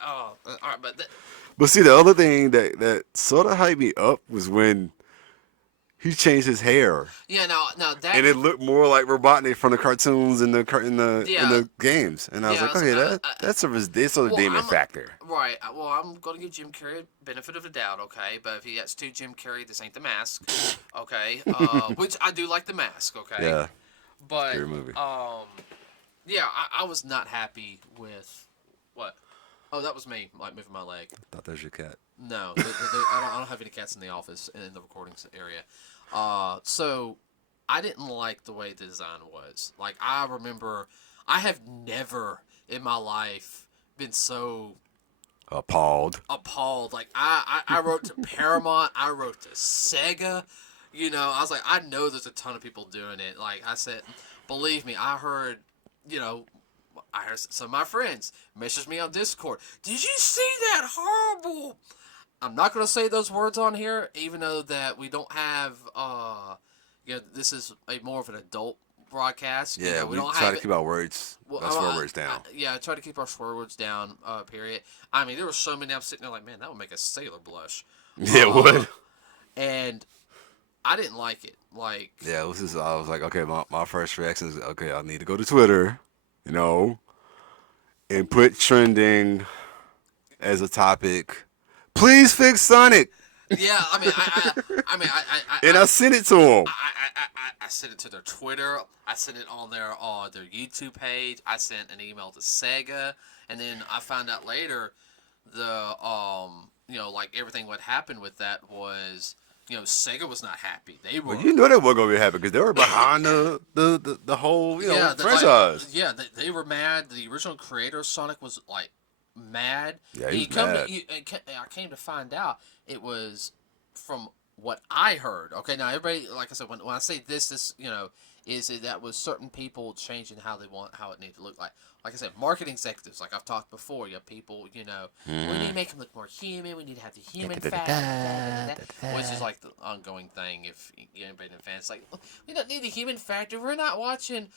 all right, but... But see, the other thing that sort of hyped me up was when he changed his hair. Yeah, now that... And it looked more like Robotnik from the cartoons and in the games. And I was like, okay, that's a redeeming factor. Right. Well, I'm going to give Jim Carrey benefit of the doubt, okay? But if he gets to Jim Carrey, this ain't The Mask, okay? Which I do like The Mask, okay? Yeah. But, great movie. yeah, I was not happy with... What? Oh, that was me, like, moving my leg. I thought that was your cat. No, I don't have any cats in the office in the recording area. So I didn't like the way the design was. Like, I remember, I have never in my life been so appalled. Like, I wrote to Paramount, I wrote to Sega. I was like, I know there's a ton of people doing it. Like I said, believe me, I heard some of my friends message me on Discord. Did you see that horrible? I'm not going to say those words on here, even though that we don't have, this is more of an adult broadcast. Yeah, we don't try to keep our words, swear words down. I try to keep our swear words down, period. I mean, there were so many, I'm sitting there like, man, that would make a sailor blush. Yeah, it would. And I didn't like it. Like, yeah, I was like, okay, my first reaction is, okay, I need to go to Twitter, and put trending as a topic. Please fix Sonic. Yeah, I sent it to him. I sent it to their Twitter. I sent it on their YouTube page. I sent an email to Sega, and then I found out later like everything what happened with that was Sega was not happy. They were. Well, they weren't gonna be happy because they were behind the whole franchise. They were mad. The original creator of Sonic was like mad. Yeah, he was mad. I came to find out it was from what I heard. Okay, now everybody, like I said, when I say this is that was certain people changing how it needed to look like. Like I said, marketing executives, like I've talked before, you have people, we need to make them look more human. We need to have the human factor, which is like the ongoing thing. If anybody in fans, like we don't need the human factor. We're not watching.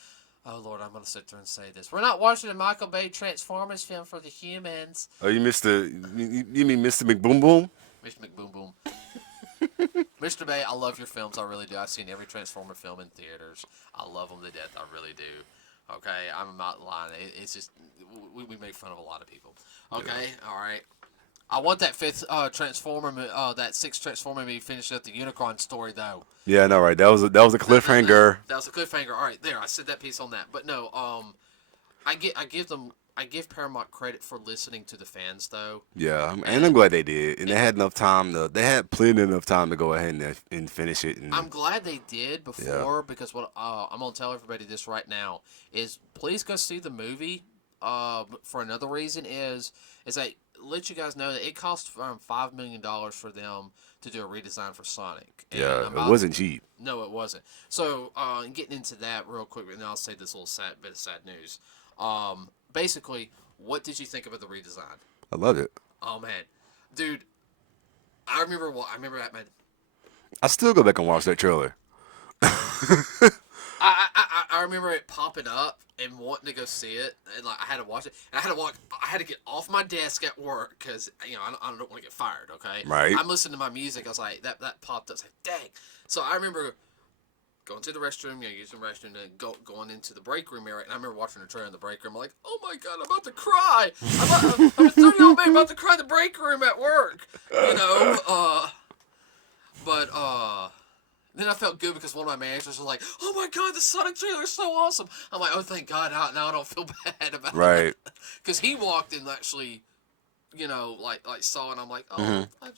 Oh Lord, I'm gonna sit there and say this. We're not watching a Michael Bay Transformers film for the humans. Oh, you mean Mr. McBoom Boom? Mr. McBoom Boom. Mr. Bay, I love your films. I really do. I've seen every Transformer film in theaters. I love them to death. I really do. Okay, I'm not lying. It's just we make fun of a lot of people. Okay, yeah. All right. I want that fifth Transformer, that sixth Transformer movie finished up the Unicron story though. Yeah, I know, right? That was a cliffhanger. That was a cliffhanger. All right, there. I said that piece on that. But no, I give Paramount credit for listening to the fans though. Yeah, and I'm glad they did, and they had enough time they had plenty enough time to go ahead and finish it. And I'm glad they did before because what I'm gonna tell everybody this right now is please go see the movie. For another reason is I let you guys know that it cost around $5 million for them to do a redesign for Sonic. And it wasn't cheap. No, it wasn't. So, getting into that real quick, and I'll say this little bit of sad news. Basically, what did you think about the redesign? I loved it. Oh man, dude, I remember at my. I still go back and watch that trailer. I remember it popping up and wanting to go see it, and like I had to watch it. And I had to get off my desk at work because I don't want to get fired. Okay, Right. I'm listening to my music. I was like that popped up. I was like, dang. So I remember going to the restroom, using the restroom, and going into the break room area. And I remember watching the trailer in the break room. I'm like, oh my god, I'm about to cry. I'm a 30-year-old man about to cry in the break room at work. But then I felt good because one of my managers was like, oh my god, the Sonic trailer is so awesome. I'm like, oh thank god, now I don't feel bad about it. Right. Because he walked in actually, like saw it, and I'm like, oh, I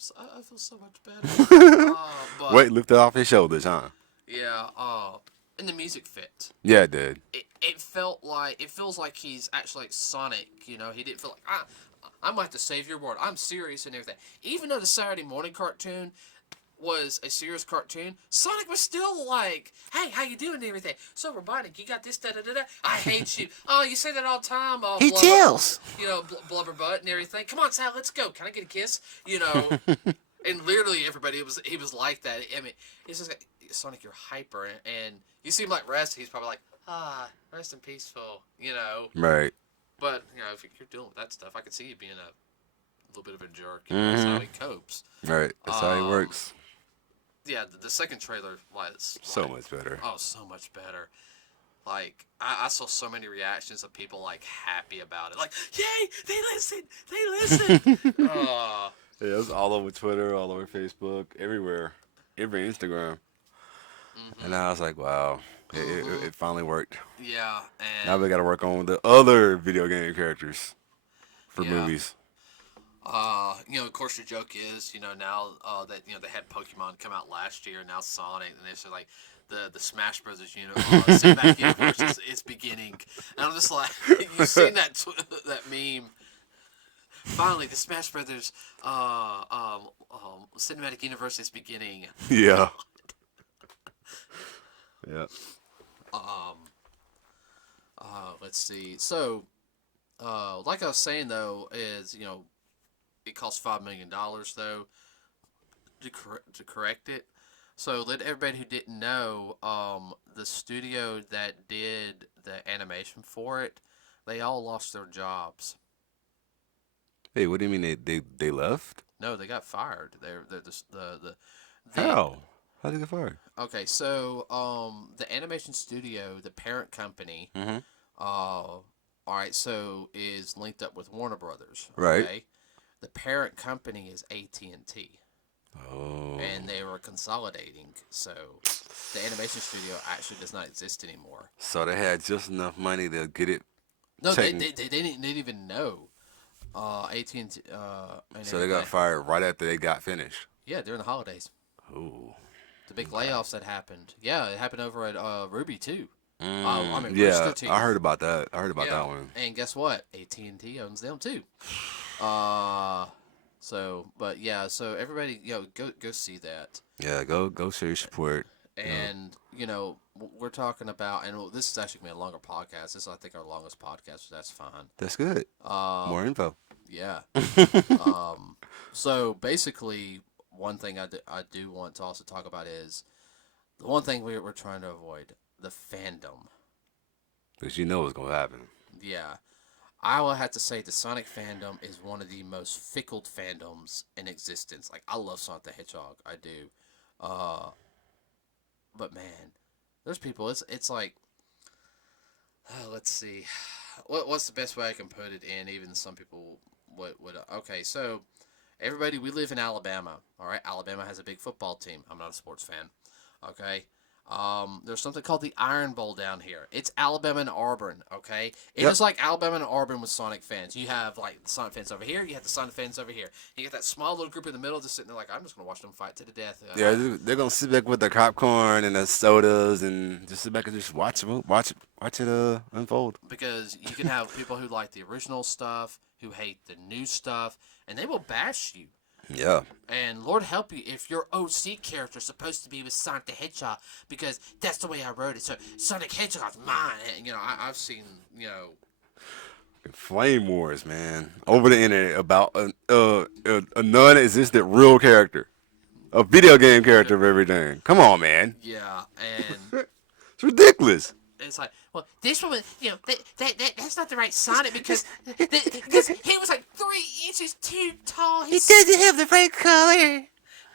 feel so much better. But Weight lifted off his shoulders, huh? yeah, and the music fit. Yeah, it did. It feels like he's actually like Sonic. He didn't feel like I'm like to save your world. I'm serious and everything. Even though the Saturday morning cartoon was a serious cartoon, Sonic was still like, hey, how you doing and everything? So Robotnik, you got this, da-da-da-da. I hate you. Oh, you say that all the time. Oh, He chills. Blubber butt and everything. Come on, Sal, let's go. Can I get a kiss? And literally everybody, he was like that. I mean, he's just like, Sonic, you're hyper. And you seem like rest. He's probably like, rest and peaceful, Right. But, if you're dealing with that stuff, I could see you being a little bit of a jerk. That's how he copes. Right. That's how he works. Yeah, the second trailer was So much better. Oh, so much better. Like, I saw so many reactions of people, like, happy about it. Like, yay, they listen. Yeah, it was all over Twitter, all over Facebook, everywhere, every Instagram. And I was like, wow, it finally worked. Yeah, and Now we got to work on the other video game characters for Yeah. movies. Of course, the joke is, now that they had Pokemon come out last year, now Sonic, and they're so like the Smash Brothers cinematic universe is beginning, and I'm just like, you've seen that that meme. Finally, the Smash Brothers cinematic universe is beginning. Yeah. Yeah. Let's see. So, like I was saying though, is it costs $5 million though to correct it. So let everybody who didn't know, the studio that did the animation for it, they all lost their jobs. Hey, what do you mean they left? No, they got fired. They're just the How? How did they get fired? Okay, so the animation studio, the parent company, all right, so is linked up with Warner Brothers. Right. Okay? The parent company is AT&T. Oh. And they were consolidating, so the animation studio actually does not exist anymore. So they had just enough money to get it. No, they didn't even know. AT&T. So they got fired right after they got finished. Yeah, during the holidays. Ooh. The big layoffs that happened. Yeah, it happened over at Ruby too. Yeah, Rooster Teeth. I heard about that. I heard about Yeah, that one. and guess what? AT&T owns them too. So everybody, go see that. Yeah, go show your support. And we're talking about, and this is actually gonna be a longer podcast. This is, I think, our longest podcast. So that's fine. That's good. More info. Yeah. So basically, one thing I do want to also talk about is the one thing we're trying to avoid: the fandom. Because you know what's gonna happen. Yeah. I will have to say the Sonic fandom is one of the most fickle fandoms in existence. Like, I love Sonic the HedgeHog. I do. But man, there's people, it's like, let's see. What's the best way I can put it in? Even some people would okay, so everybody, we live in Alabama. All right. Alabama has a big football team. I'm not a sports fan. Okay. There's something called the Iron Bowl down here. It's Alabama and Auburn, okay? It is like Alabama and Auburn with Sonic fans. You have, like, the Sonic fans over here. You have the Sonic fans over here. You get that small little group in the middle just sitting there like, I'm just going to watch them fight to the death. Yeah, they're going to sit back with their popcorn and their sodas and just sit back and just watch it unfold. Because you can have people who like the original stuff, who hate the new stuff, and they will bash you. Yeah. And Lord help you if your OC character is supposed to be with Sonic the Hedgehog, because that's the way I wrote it. So Sonic Hedgehog's mine. And, I've seen, Flame wars, man, over the internet about a non-existent real character, a video game character of everything. Come on, man, Yeah, and it's ridiculous. it's like, well, this one was, that's not the right Sonic because he was like 3 inches too tall. He doesn't have the right color.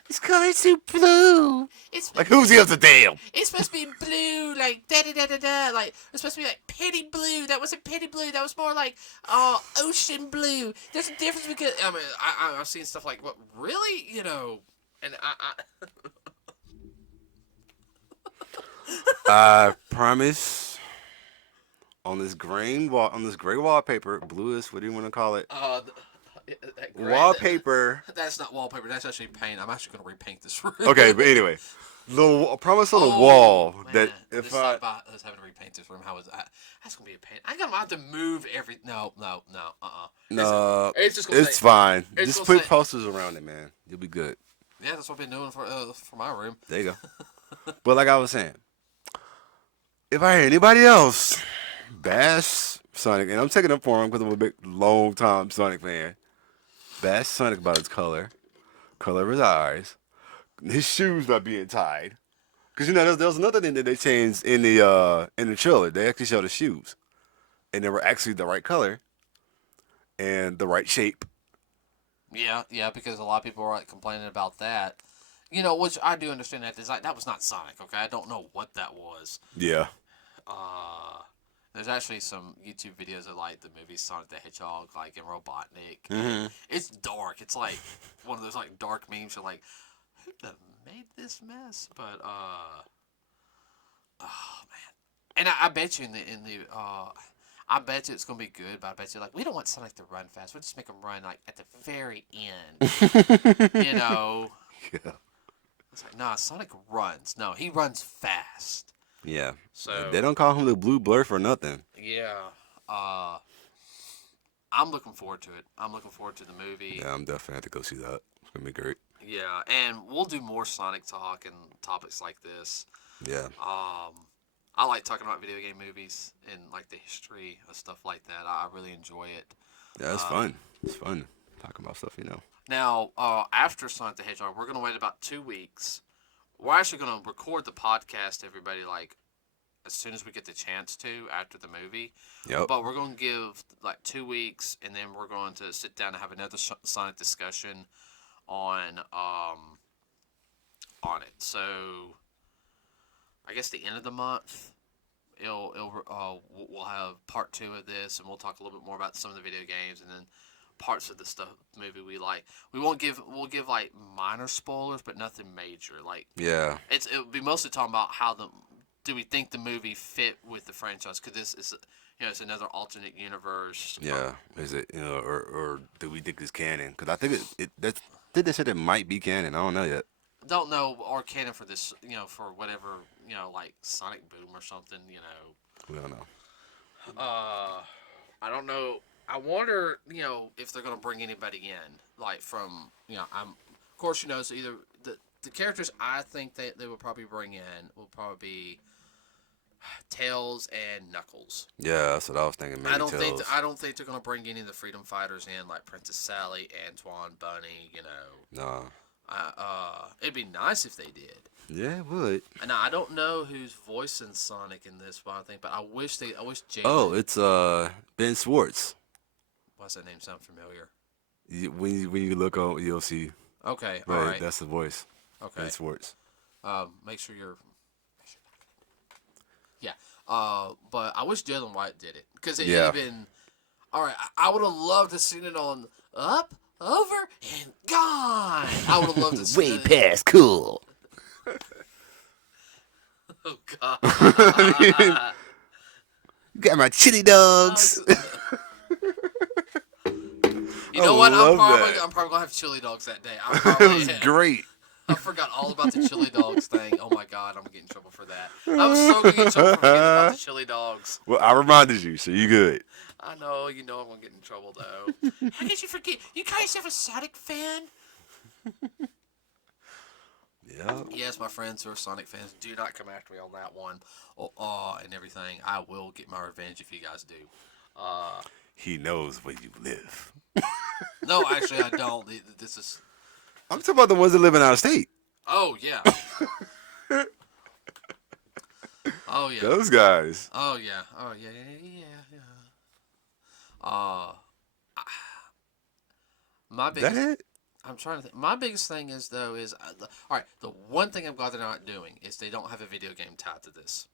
His color's too blue. It's Like, who's gives a damn? It's supposed to be blue, like da da da da da. Like it's supposed to be like petty blue. That wasn't petty blue. That was more like ocean blue. There's a difference because I mean I've seen stuff like what really and I promise. On this gray wallpaper, bluest, what do you want to call it? Wallpaper. That's not wallpaper. That's actually paint. I'm actually gonna repaint this room. Okay, but anyway, I promise on the wall man. that if I about us having to repaint this room, how was that? That's gonna be a pain. I'm gonna have to move every. No. no, It's just gonna it's say, fine. it's Just gonna put say- posters around it, man. You'll be good. Yeah, that's what I've been doing for my room. There you go. But like I was saying, if I hear anybody else bash Sonic, and I'm taking up for him because I'm a big long time Sonic fan, bash Sonic about his color of his eyes, his shoes not being tied. Because there was another thing that they changed in the trailer. They actually showed the shoes, and they were actually the right color and the right shape. Yeah, because a lot of people were like complaining about that. Which I do understand that design. That was not Sonic, okay? I don't know what that was. Yeah. There's actually some YouTube videos of like the movie Sonic the HedgeHog, like in Robotnik. Mm-hmm. It's dark. It's like one of those like dark memes. You're like, who the made this mess? But oh man, and I bet you I bet you it's gonna be good. But I bet you like we don't want Sonic to run fast. We'll just make him run like at the very end. Yeah. It's like nah, Sonic runs. No, he runs fast. Yeah. So They don't call him the blue blur for nothing. yeah, I'm looking forward to it. I'm looking forward to the movie. Yeah, I'm definitely have to go see that. It's gonna be great. Yeah, and we'll do more Sonic talk and topics like this. Yeah. I like talking about video game movies and like the history of stuff like that. I really enjoy it. Yeah, it's fun. It's fun talking about stuff, Now, after Sonic the Hedgehog, we're gonna wait about 2 weeks. We're actually gonna record the podcast, everybody, like as soon as we get the chance to after the movie. Yep. But we're gonna give like 2 weeks, and then we're going to sit down and have another Sonic discussion on it. So I guess the end of the month, we'll have part 2 of this, and we'll talk a little bit more about some of the video games, and then parts of the movie we like. We'll give like minor spoilers, but nothing major. Like Yeah. it'll be mostly talking about how do we think the movie fit with the franchise? Because this is it's another alternate universe. Yeah. Is it or do we think it's canon? Because I think did they say it might be canon? I don't know yet. Don't know or canon for this, for whatever, like Sonic Boom or something, We don't know. I don't know. I wonder, if they're gonna bring anybody in, like from, of course, so either the characters I think that they will probably bring in will probably be Tails and Knuckles. Yeah, that's what I was thinking. Maybe I don't Tails. think they're gonna bring any of the Freedom Fighters in, like Princess Sally, Antoine, Bunny. No. It'd be nice if they did. Yeah, it would. And I don't know who's voicing Sonic in this, but I wish Jalen. Oh, it's Ben Schwartz. Why does that name sound familiar? When you look on, you'll see. Okay, Right, all right. that's the voice. Okay. Ben Schwartz. Make sure you're. Yeah. But I wish Jalen White did it because it would have been. All right, I would have loved to seen it on Up, Over, and Gone. I would have loved to see Way past cool. Oh God. Got my chili dogs. You know what? I'm that. probably gonna have chili dogs that day. It was great. I forgot all about the chili dogs thing. Oh my God, I'm gonna get in trouble for that. I was so gonna get in trouble for forgetting about the chili dogs. Well, I reminded you, so you good. I know, I'm gonna get in trouble though. How did you forget? You guys have a Sonic fan? Yeah. Yes, my friends who are Sonic fans, do not come after me on that one. And everything. I will get my revenge if you guys do. He knows where you live. No, actually, I don't. This is. I'm talking about the ones that live in our state. Oh yeah. Oh yeah. Those guys. Oh yeah. Oh yeah. Yeah. Yeah. Uh, my That biggest. it? I'm trying to think. My biggest thing is though is all right. The one thing I'm glad they're not doing is they don't have a video game tied to this.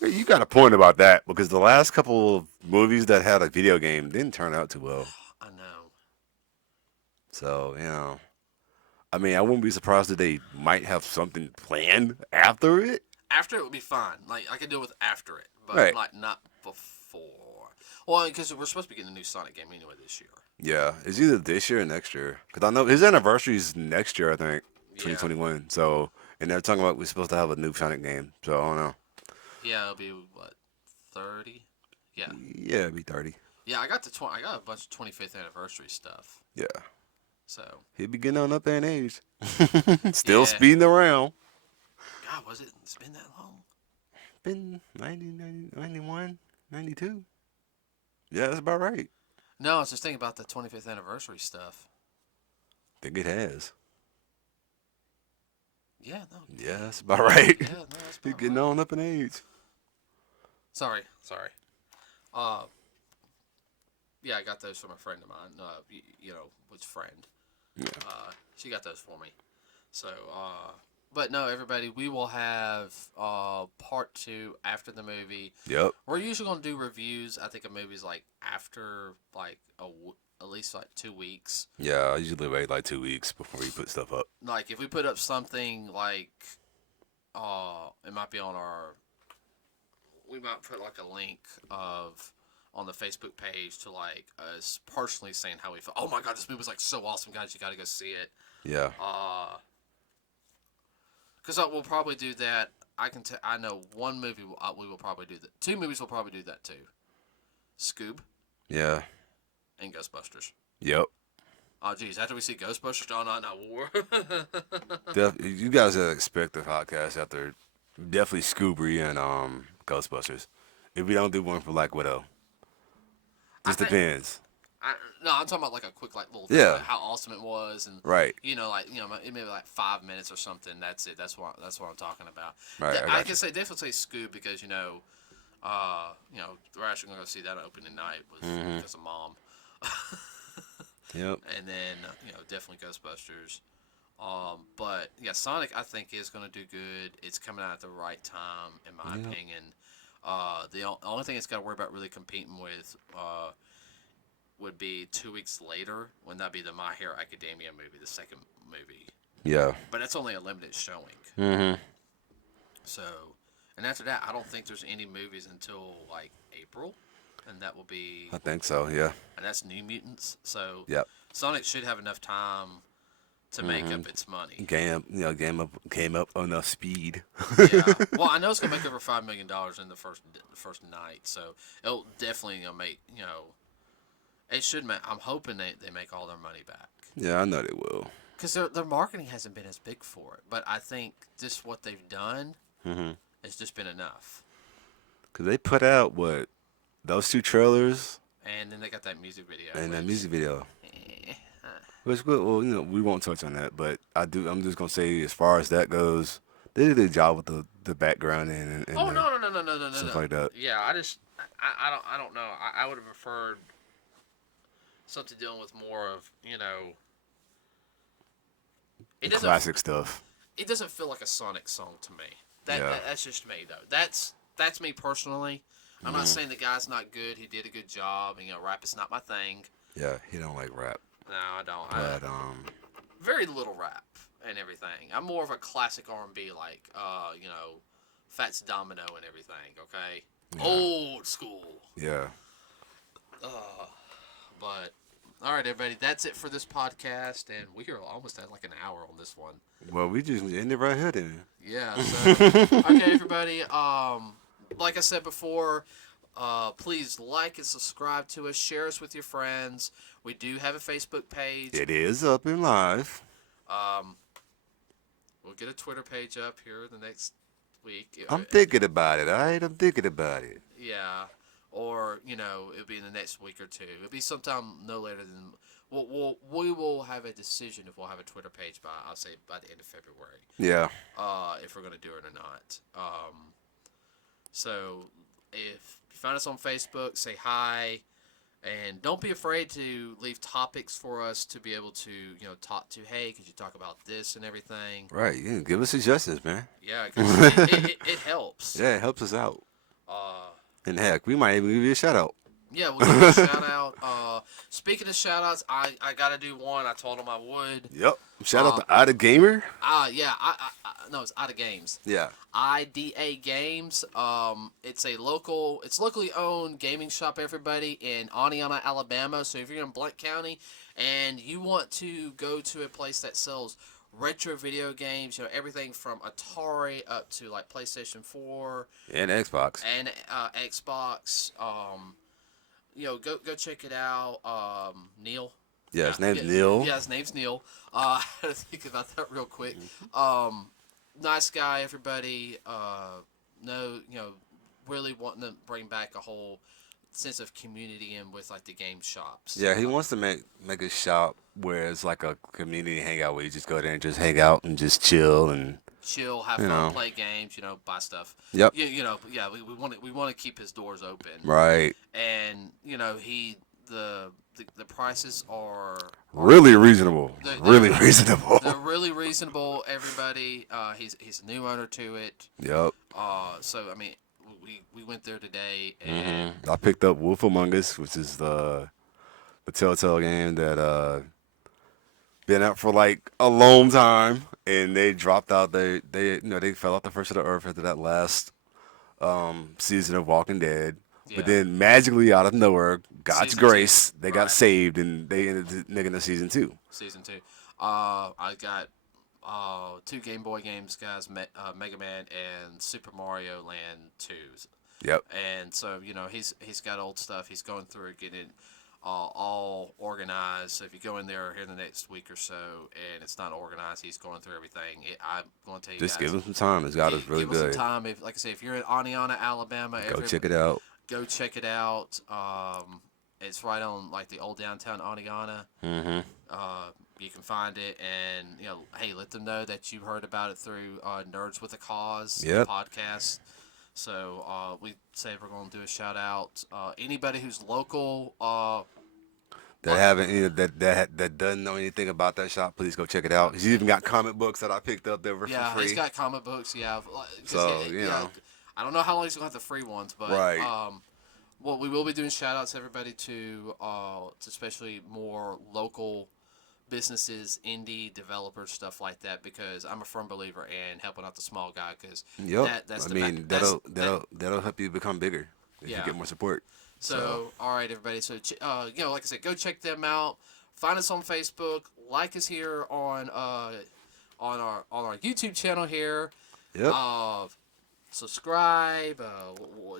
Hey, you got a point about that because the last couple of movies that had a video game didn't turn out too well. I know. So, I mean, I wouldn't be surprised if they might have something planned after it. After it would be fine. Like I could deal with after it, but Right. like not before. Well, because we're supposed to be getting a new Sonic game anyway this year. Yeah, it's either this year or next year. Because I know his anniversary is next year, I think, Yeah. 2021. So, and they're talking about we're supposed to have a new Sonic game. So, I don't know. Yeah, it'll be what 30. Yeah. Yeah, it'd be 30. Yeah, I got I got a bunch of 25th anniversary stuff. Yeah. So. He'd be getting on up there in age. Still Yeah. speeding around. God, was it? It's been that long. Been 90, 91, 92. Yeah, that's about right. No, I was just thinking about the 25th anniversary stuff. Think it has. Yeah, no. Yeah, that's about right. Yeah, no, that's He's about getting right. on up in age. Sorry. Uh, yeah, I got those from a friend of mine. Which friend? Yeah. She got those for me. So, but no, everybody, we will have part 2 after the movie. Yep. We're usually gonna do reviews. I think of movies like after like at least like 2 weeks. Yeah, I usually wait like 2 weeks before we put stuff up. Like if we put up something like, it might be on our. We might put like a link on the Facebook page to like us personally saying how we felt. Oh my god, this movie was like so awesome, guys! You got to go see it. Yeah. Because we'll probably do that. I know one movie we will probably do that. 2 movies we'll probably do that too. Scoob Yeah. and Ghostbusters. Yep. Oh geez, after we see Ghostbusters, oh no, war. You guys expect the podcast after definitely Scooby and Ghostbusters. If we don't do one for Black Widow, just depends. No, I'm talking about like a quick little thing, Yeah. like how awesome it was, and Right. it may be like 5 minutes or something. That's it. That's what I'm talking about. Right. Yeah, I I got can say definitely say Scoob because we're actually gonna go see that opening night because of Mom. Yep. And then definitely Ghostbusters. But yeah, Sonic I think is gonna do good. It's coming out at the right time in my opinion. The only thing it's got to worry about really competing with would be 2 weeks later when that'd be the My Hero Academia movie, the second movie. Yeah. But it's only a limited showing. Mm-hmm. So, and after that, I don't think there's any movies until like April, and that will be. I think so. Yeah. And that's New Mutants. So. Yep. Sonic should have enough time to make up its money. Came up enough speed. Yeah. Well, I know it's gonna make over $5 million in the first night, so it'll definitely make It should make. I'm hoping they make all their money back. Yeah, I know they will. Because their marketing hasn't been as big for it, but I think just what they've done has just been enough. Cause they put out those 2 trailers And then they got that music video. and that music video. Eh, Which, well, we won't touch on that, but I'm just gonna say, as far as that goes, they did a good job with the background and oh the no! stuff like that. Yeah, I don't know. I would have preferred something dealing with more of It doesn't. Classic stuff. It doesn't feel like a Sonic song to me. Yeah. That's just me though. That's me personally. I'm not saying the guy's not good. He did a good job. Rap is not my thing. Yeah, he don't like rap, No, I don't. but Very little rap and everything. I'm more of a classic R&B, like Fats Domino and everything. Okay, old school. yeah. But all right, everybody, that's it for this podcast, and we are almost at like an hour on this one. Well, we just ended right here then. Yeah. So, okay, everybody. Like I said before, please like and subscribe to us. Share us with your friends. We do have a Facebook page. It is up and live. We'll get a Twitter page up here the next week. I'm thinking about it. All right, I'm thinking about it. Yeah. or it'll be in the next week or two. It'll be sometime no later than we will have a decision if we'll have a Twitter page by, I'll say, by the end of February. Yeah. If we're gonna do it or not. So if you find us on Facebook, say hi. And don't be afraid to leave topics for us to be able to, talk to. Hey, could you talk about this and everything? Right. Yeah. Give us suggestions, man. Yeah, because it helps. Yeah, it helps us out. Uh, And heck, we might even give you a shout out. Yeah, we'll give you a shout out. Speaking of shout outs, I got to do one. I told him I would. Yep. Shout out to Ida Gamer. Yeah. No, it's Ida Games. Yeah. IDA Games. It's locally owned gaming shop, everybody, in Oneonta, Alabama. So if you're in Blount County and you want to go to a place that sells retro video games, everything from Atari up to like PlayStation 4 and Xbox. Xbox. Go check it out. Neil. Yeah, his name's Neil. Yeah, his name's Neil. I had to think about that real quick. Nice guy, everybody. Really wanting to bring back a whole sense of community in with like the game shops. Yeah, he wants to make a shop where it's like a community hangout where you just go there and just hang out and just chill and have fun, play games, buy stuff. Yep. We want to keep his doors open. Right. And the prices are really reasonable. Really reasonable. They're really reasonable. Everybody, he's a new owner to it. Yep. So I mean, we went there today, and I picked up Wolf Among Us, which is the Telltale game that been out for like a long time, and they dropped out. They fell off the face of the earth after that last season of Walking Dead. Yeah. But then magically out of nowhere, God's Season grace, 2. they got saved and they ended making a season 2. Season 2. I got 2 Game Boy games, guys, Mega Man and Super Mario Land 2s. Yep. And so, he's got old stuff. He's going through getting it all organized. So if you go in there here in the next week or so and it's not organized, he's going through everything. I'm going to tell you Just guys, give him some time. His God is really give good. him some time. Like I say, if you're in Oneonta, Alabama, Go check it out. Go check it out. It's right on like the old downtown Oneonta. Mm-hmm. You can find it, and hey, let them know that you heard about it through Nerds with a Cause podcast. So we say we're going to do a shout out. Anybody who's local, that doesn't know anything about that shop, please go check it out. He's even got comic books that I picked up that were for free. He's got comic books. Yeah. So I don't know how long he's gonna have the free ones, but right. Well, we will be doing shout outs, everybody, to especially more local businesses, indie developers, stuff like that, because I'm a firm believer in helping out the small guy, because that'll help you become bigger if you get more support. So all right, everybody. So like I said, go check them out. Find us on Facebook. Like us here on our YouTube channel here. Yep. Subscribe.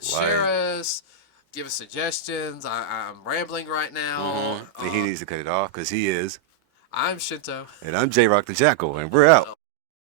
Share us. Give us suggestions. I'm rambling right now. He needs to cut it off because he is. I'm Shinto. And I'm J-Rock the Jackal, and we're out.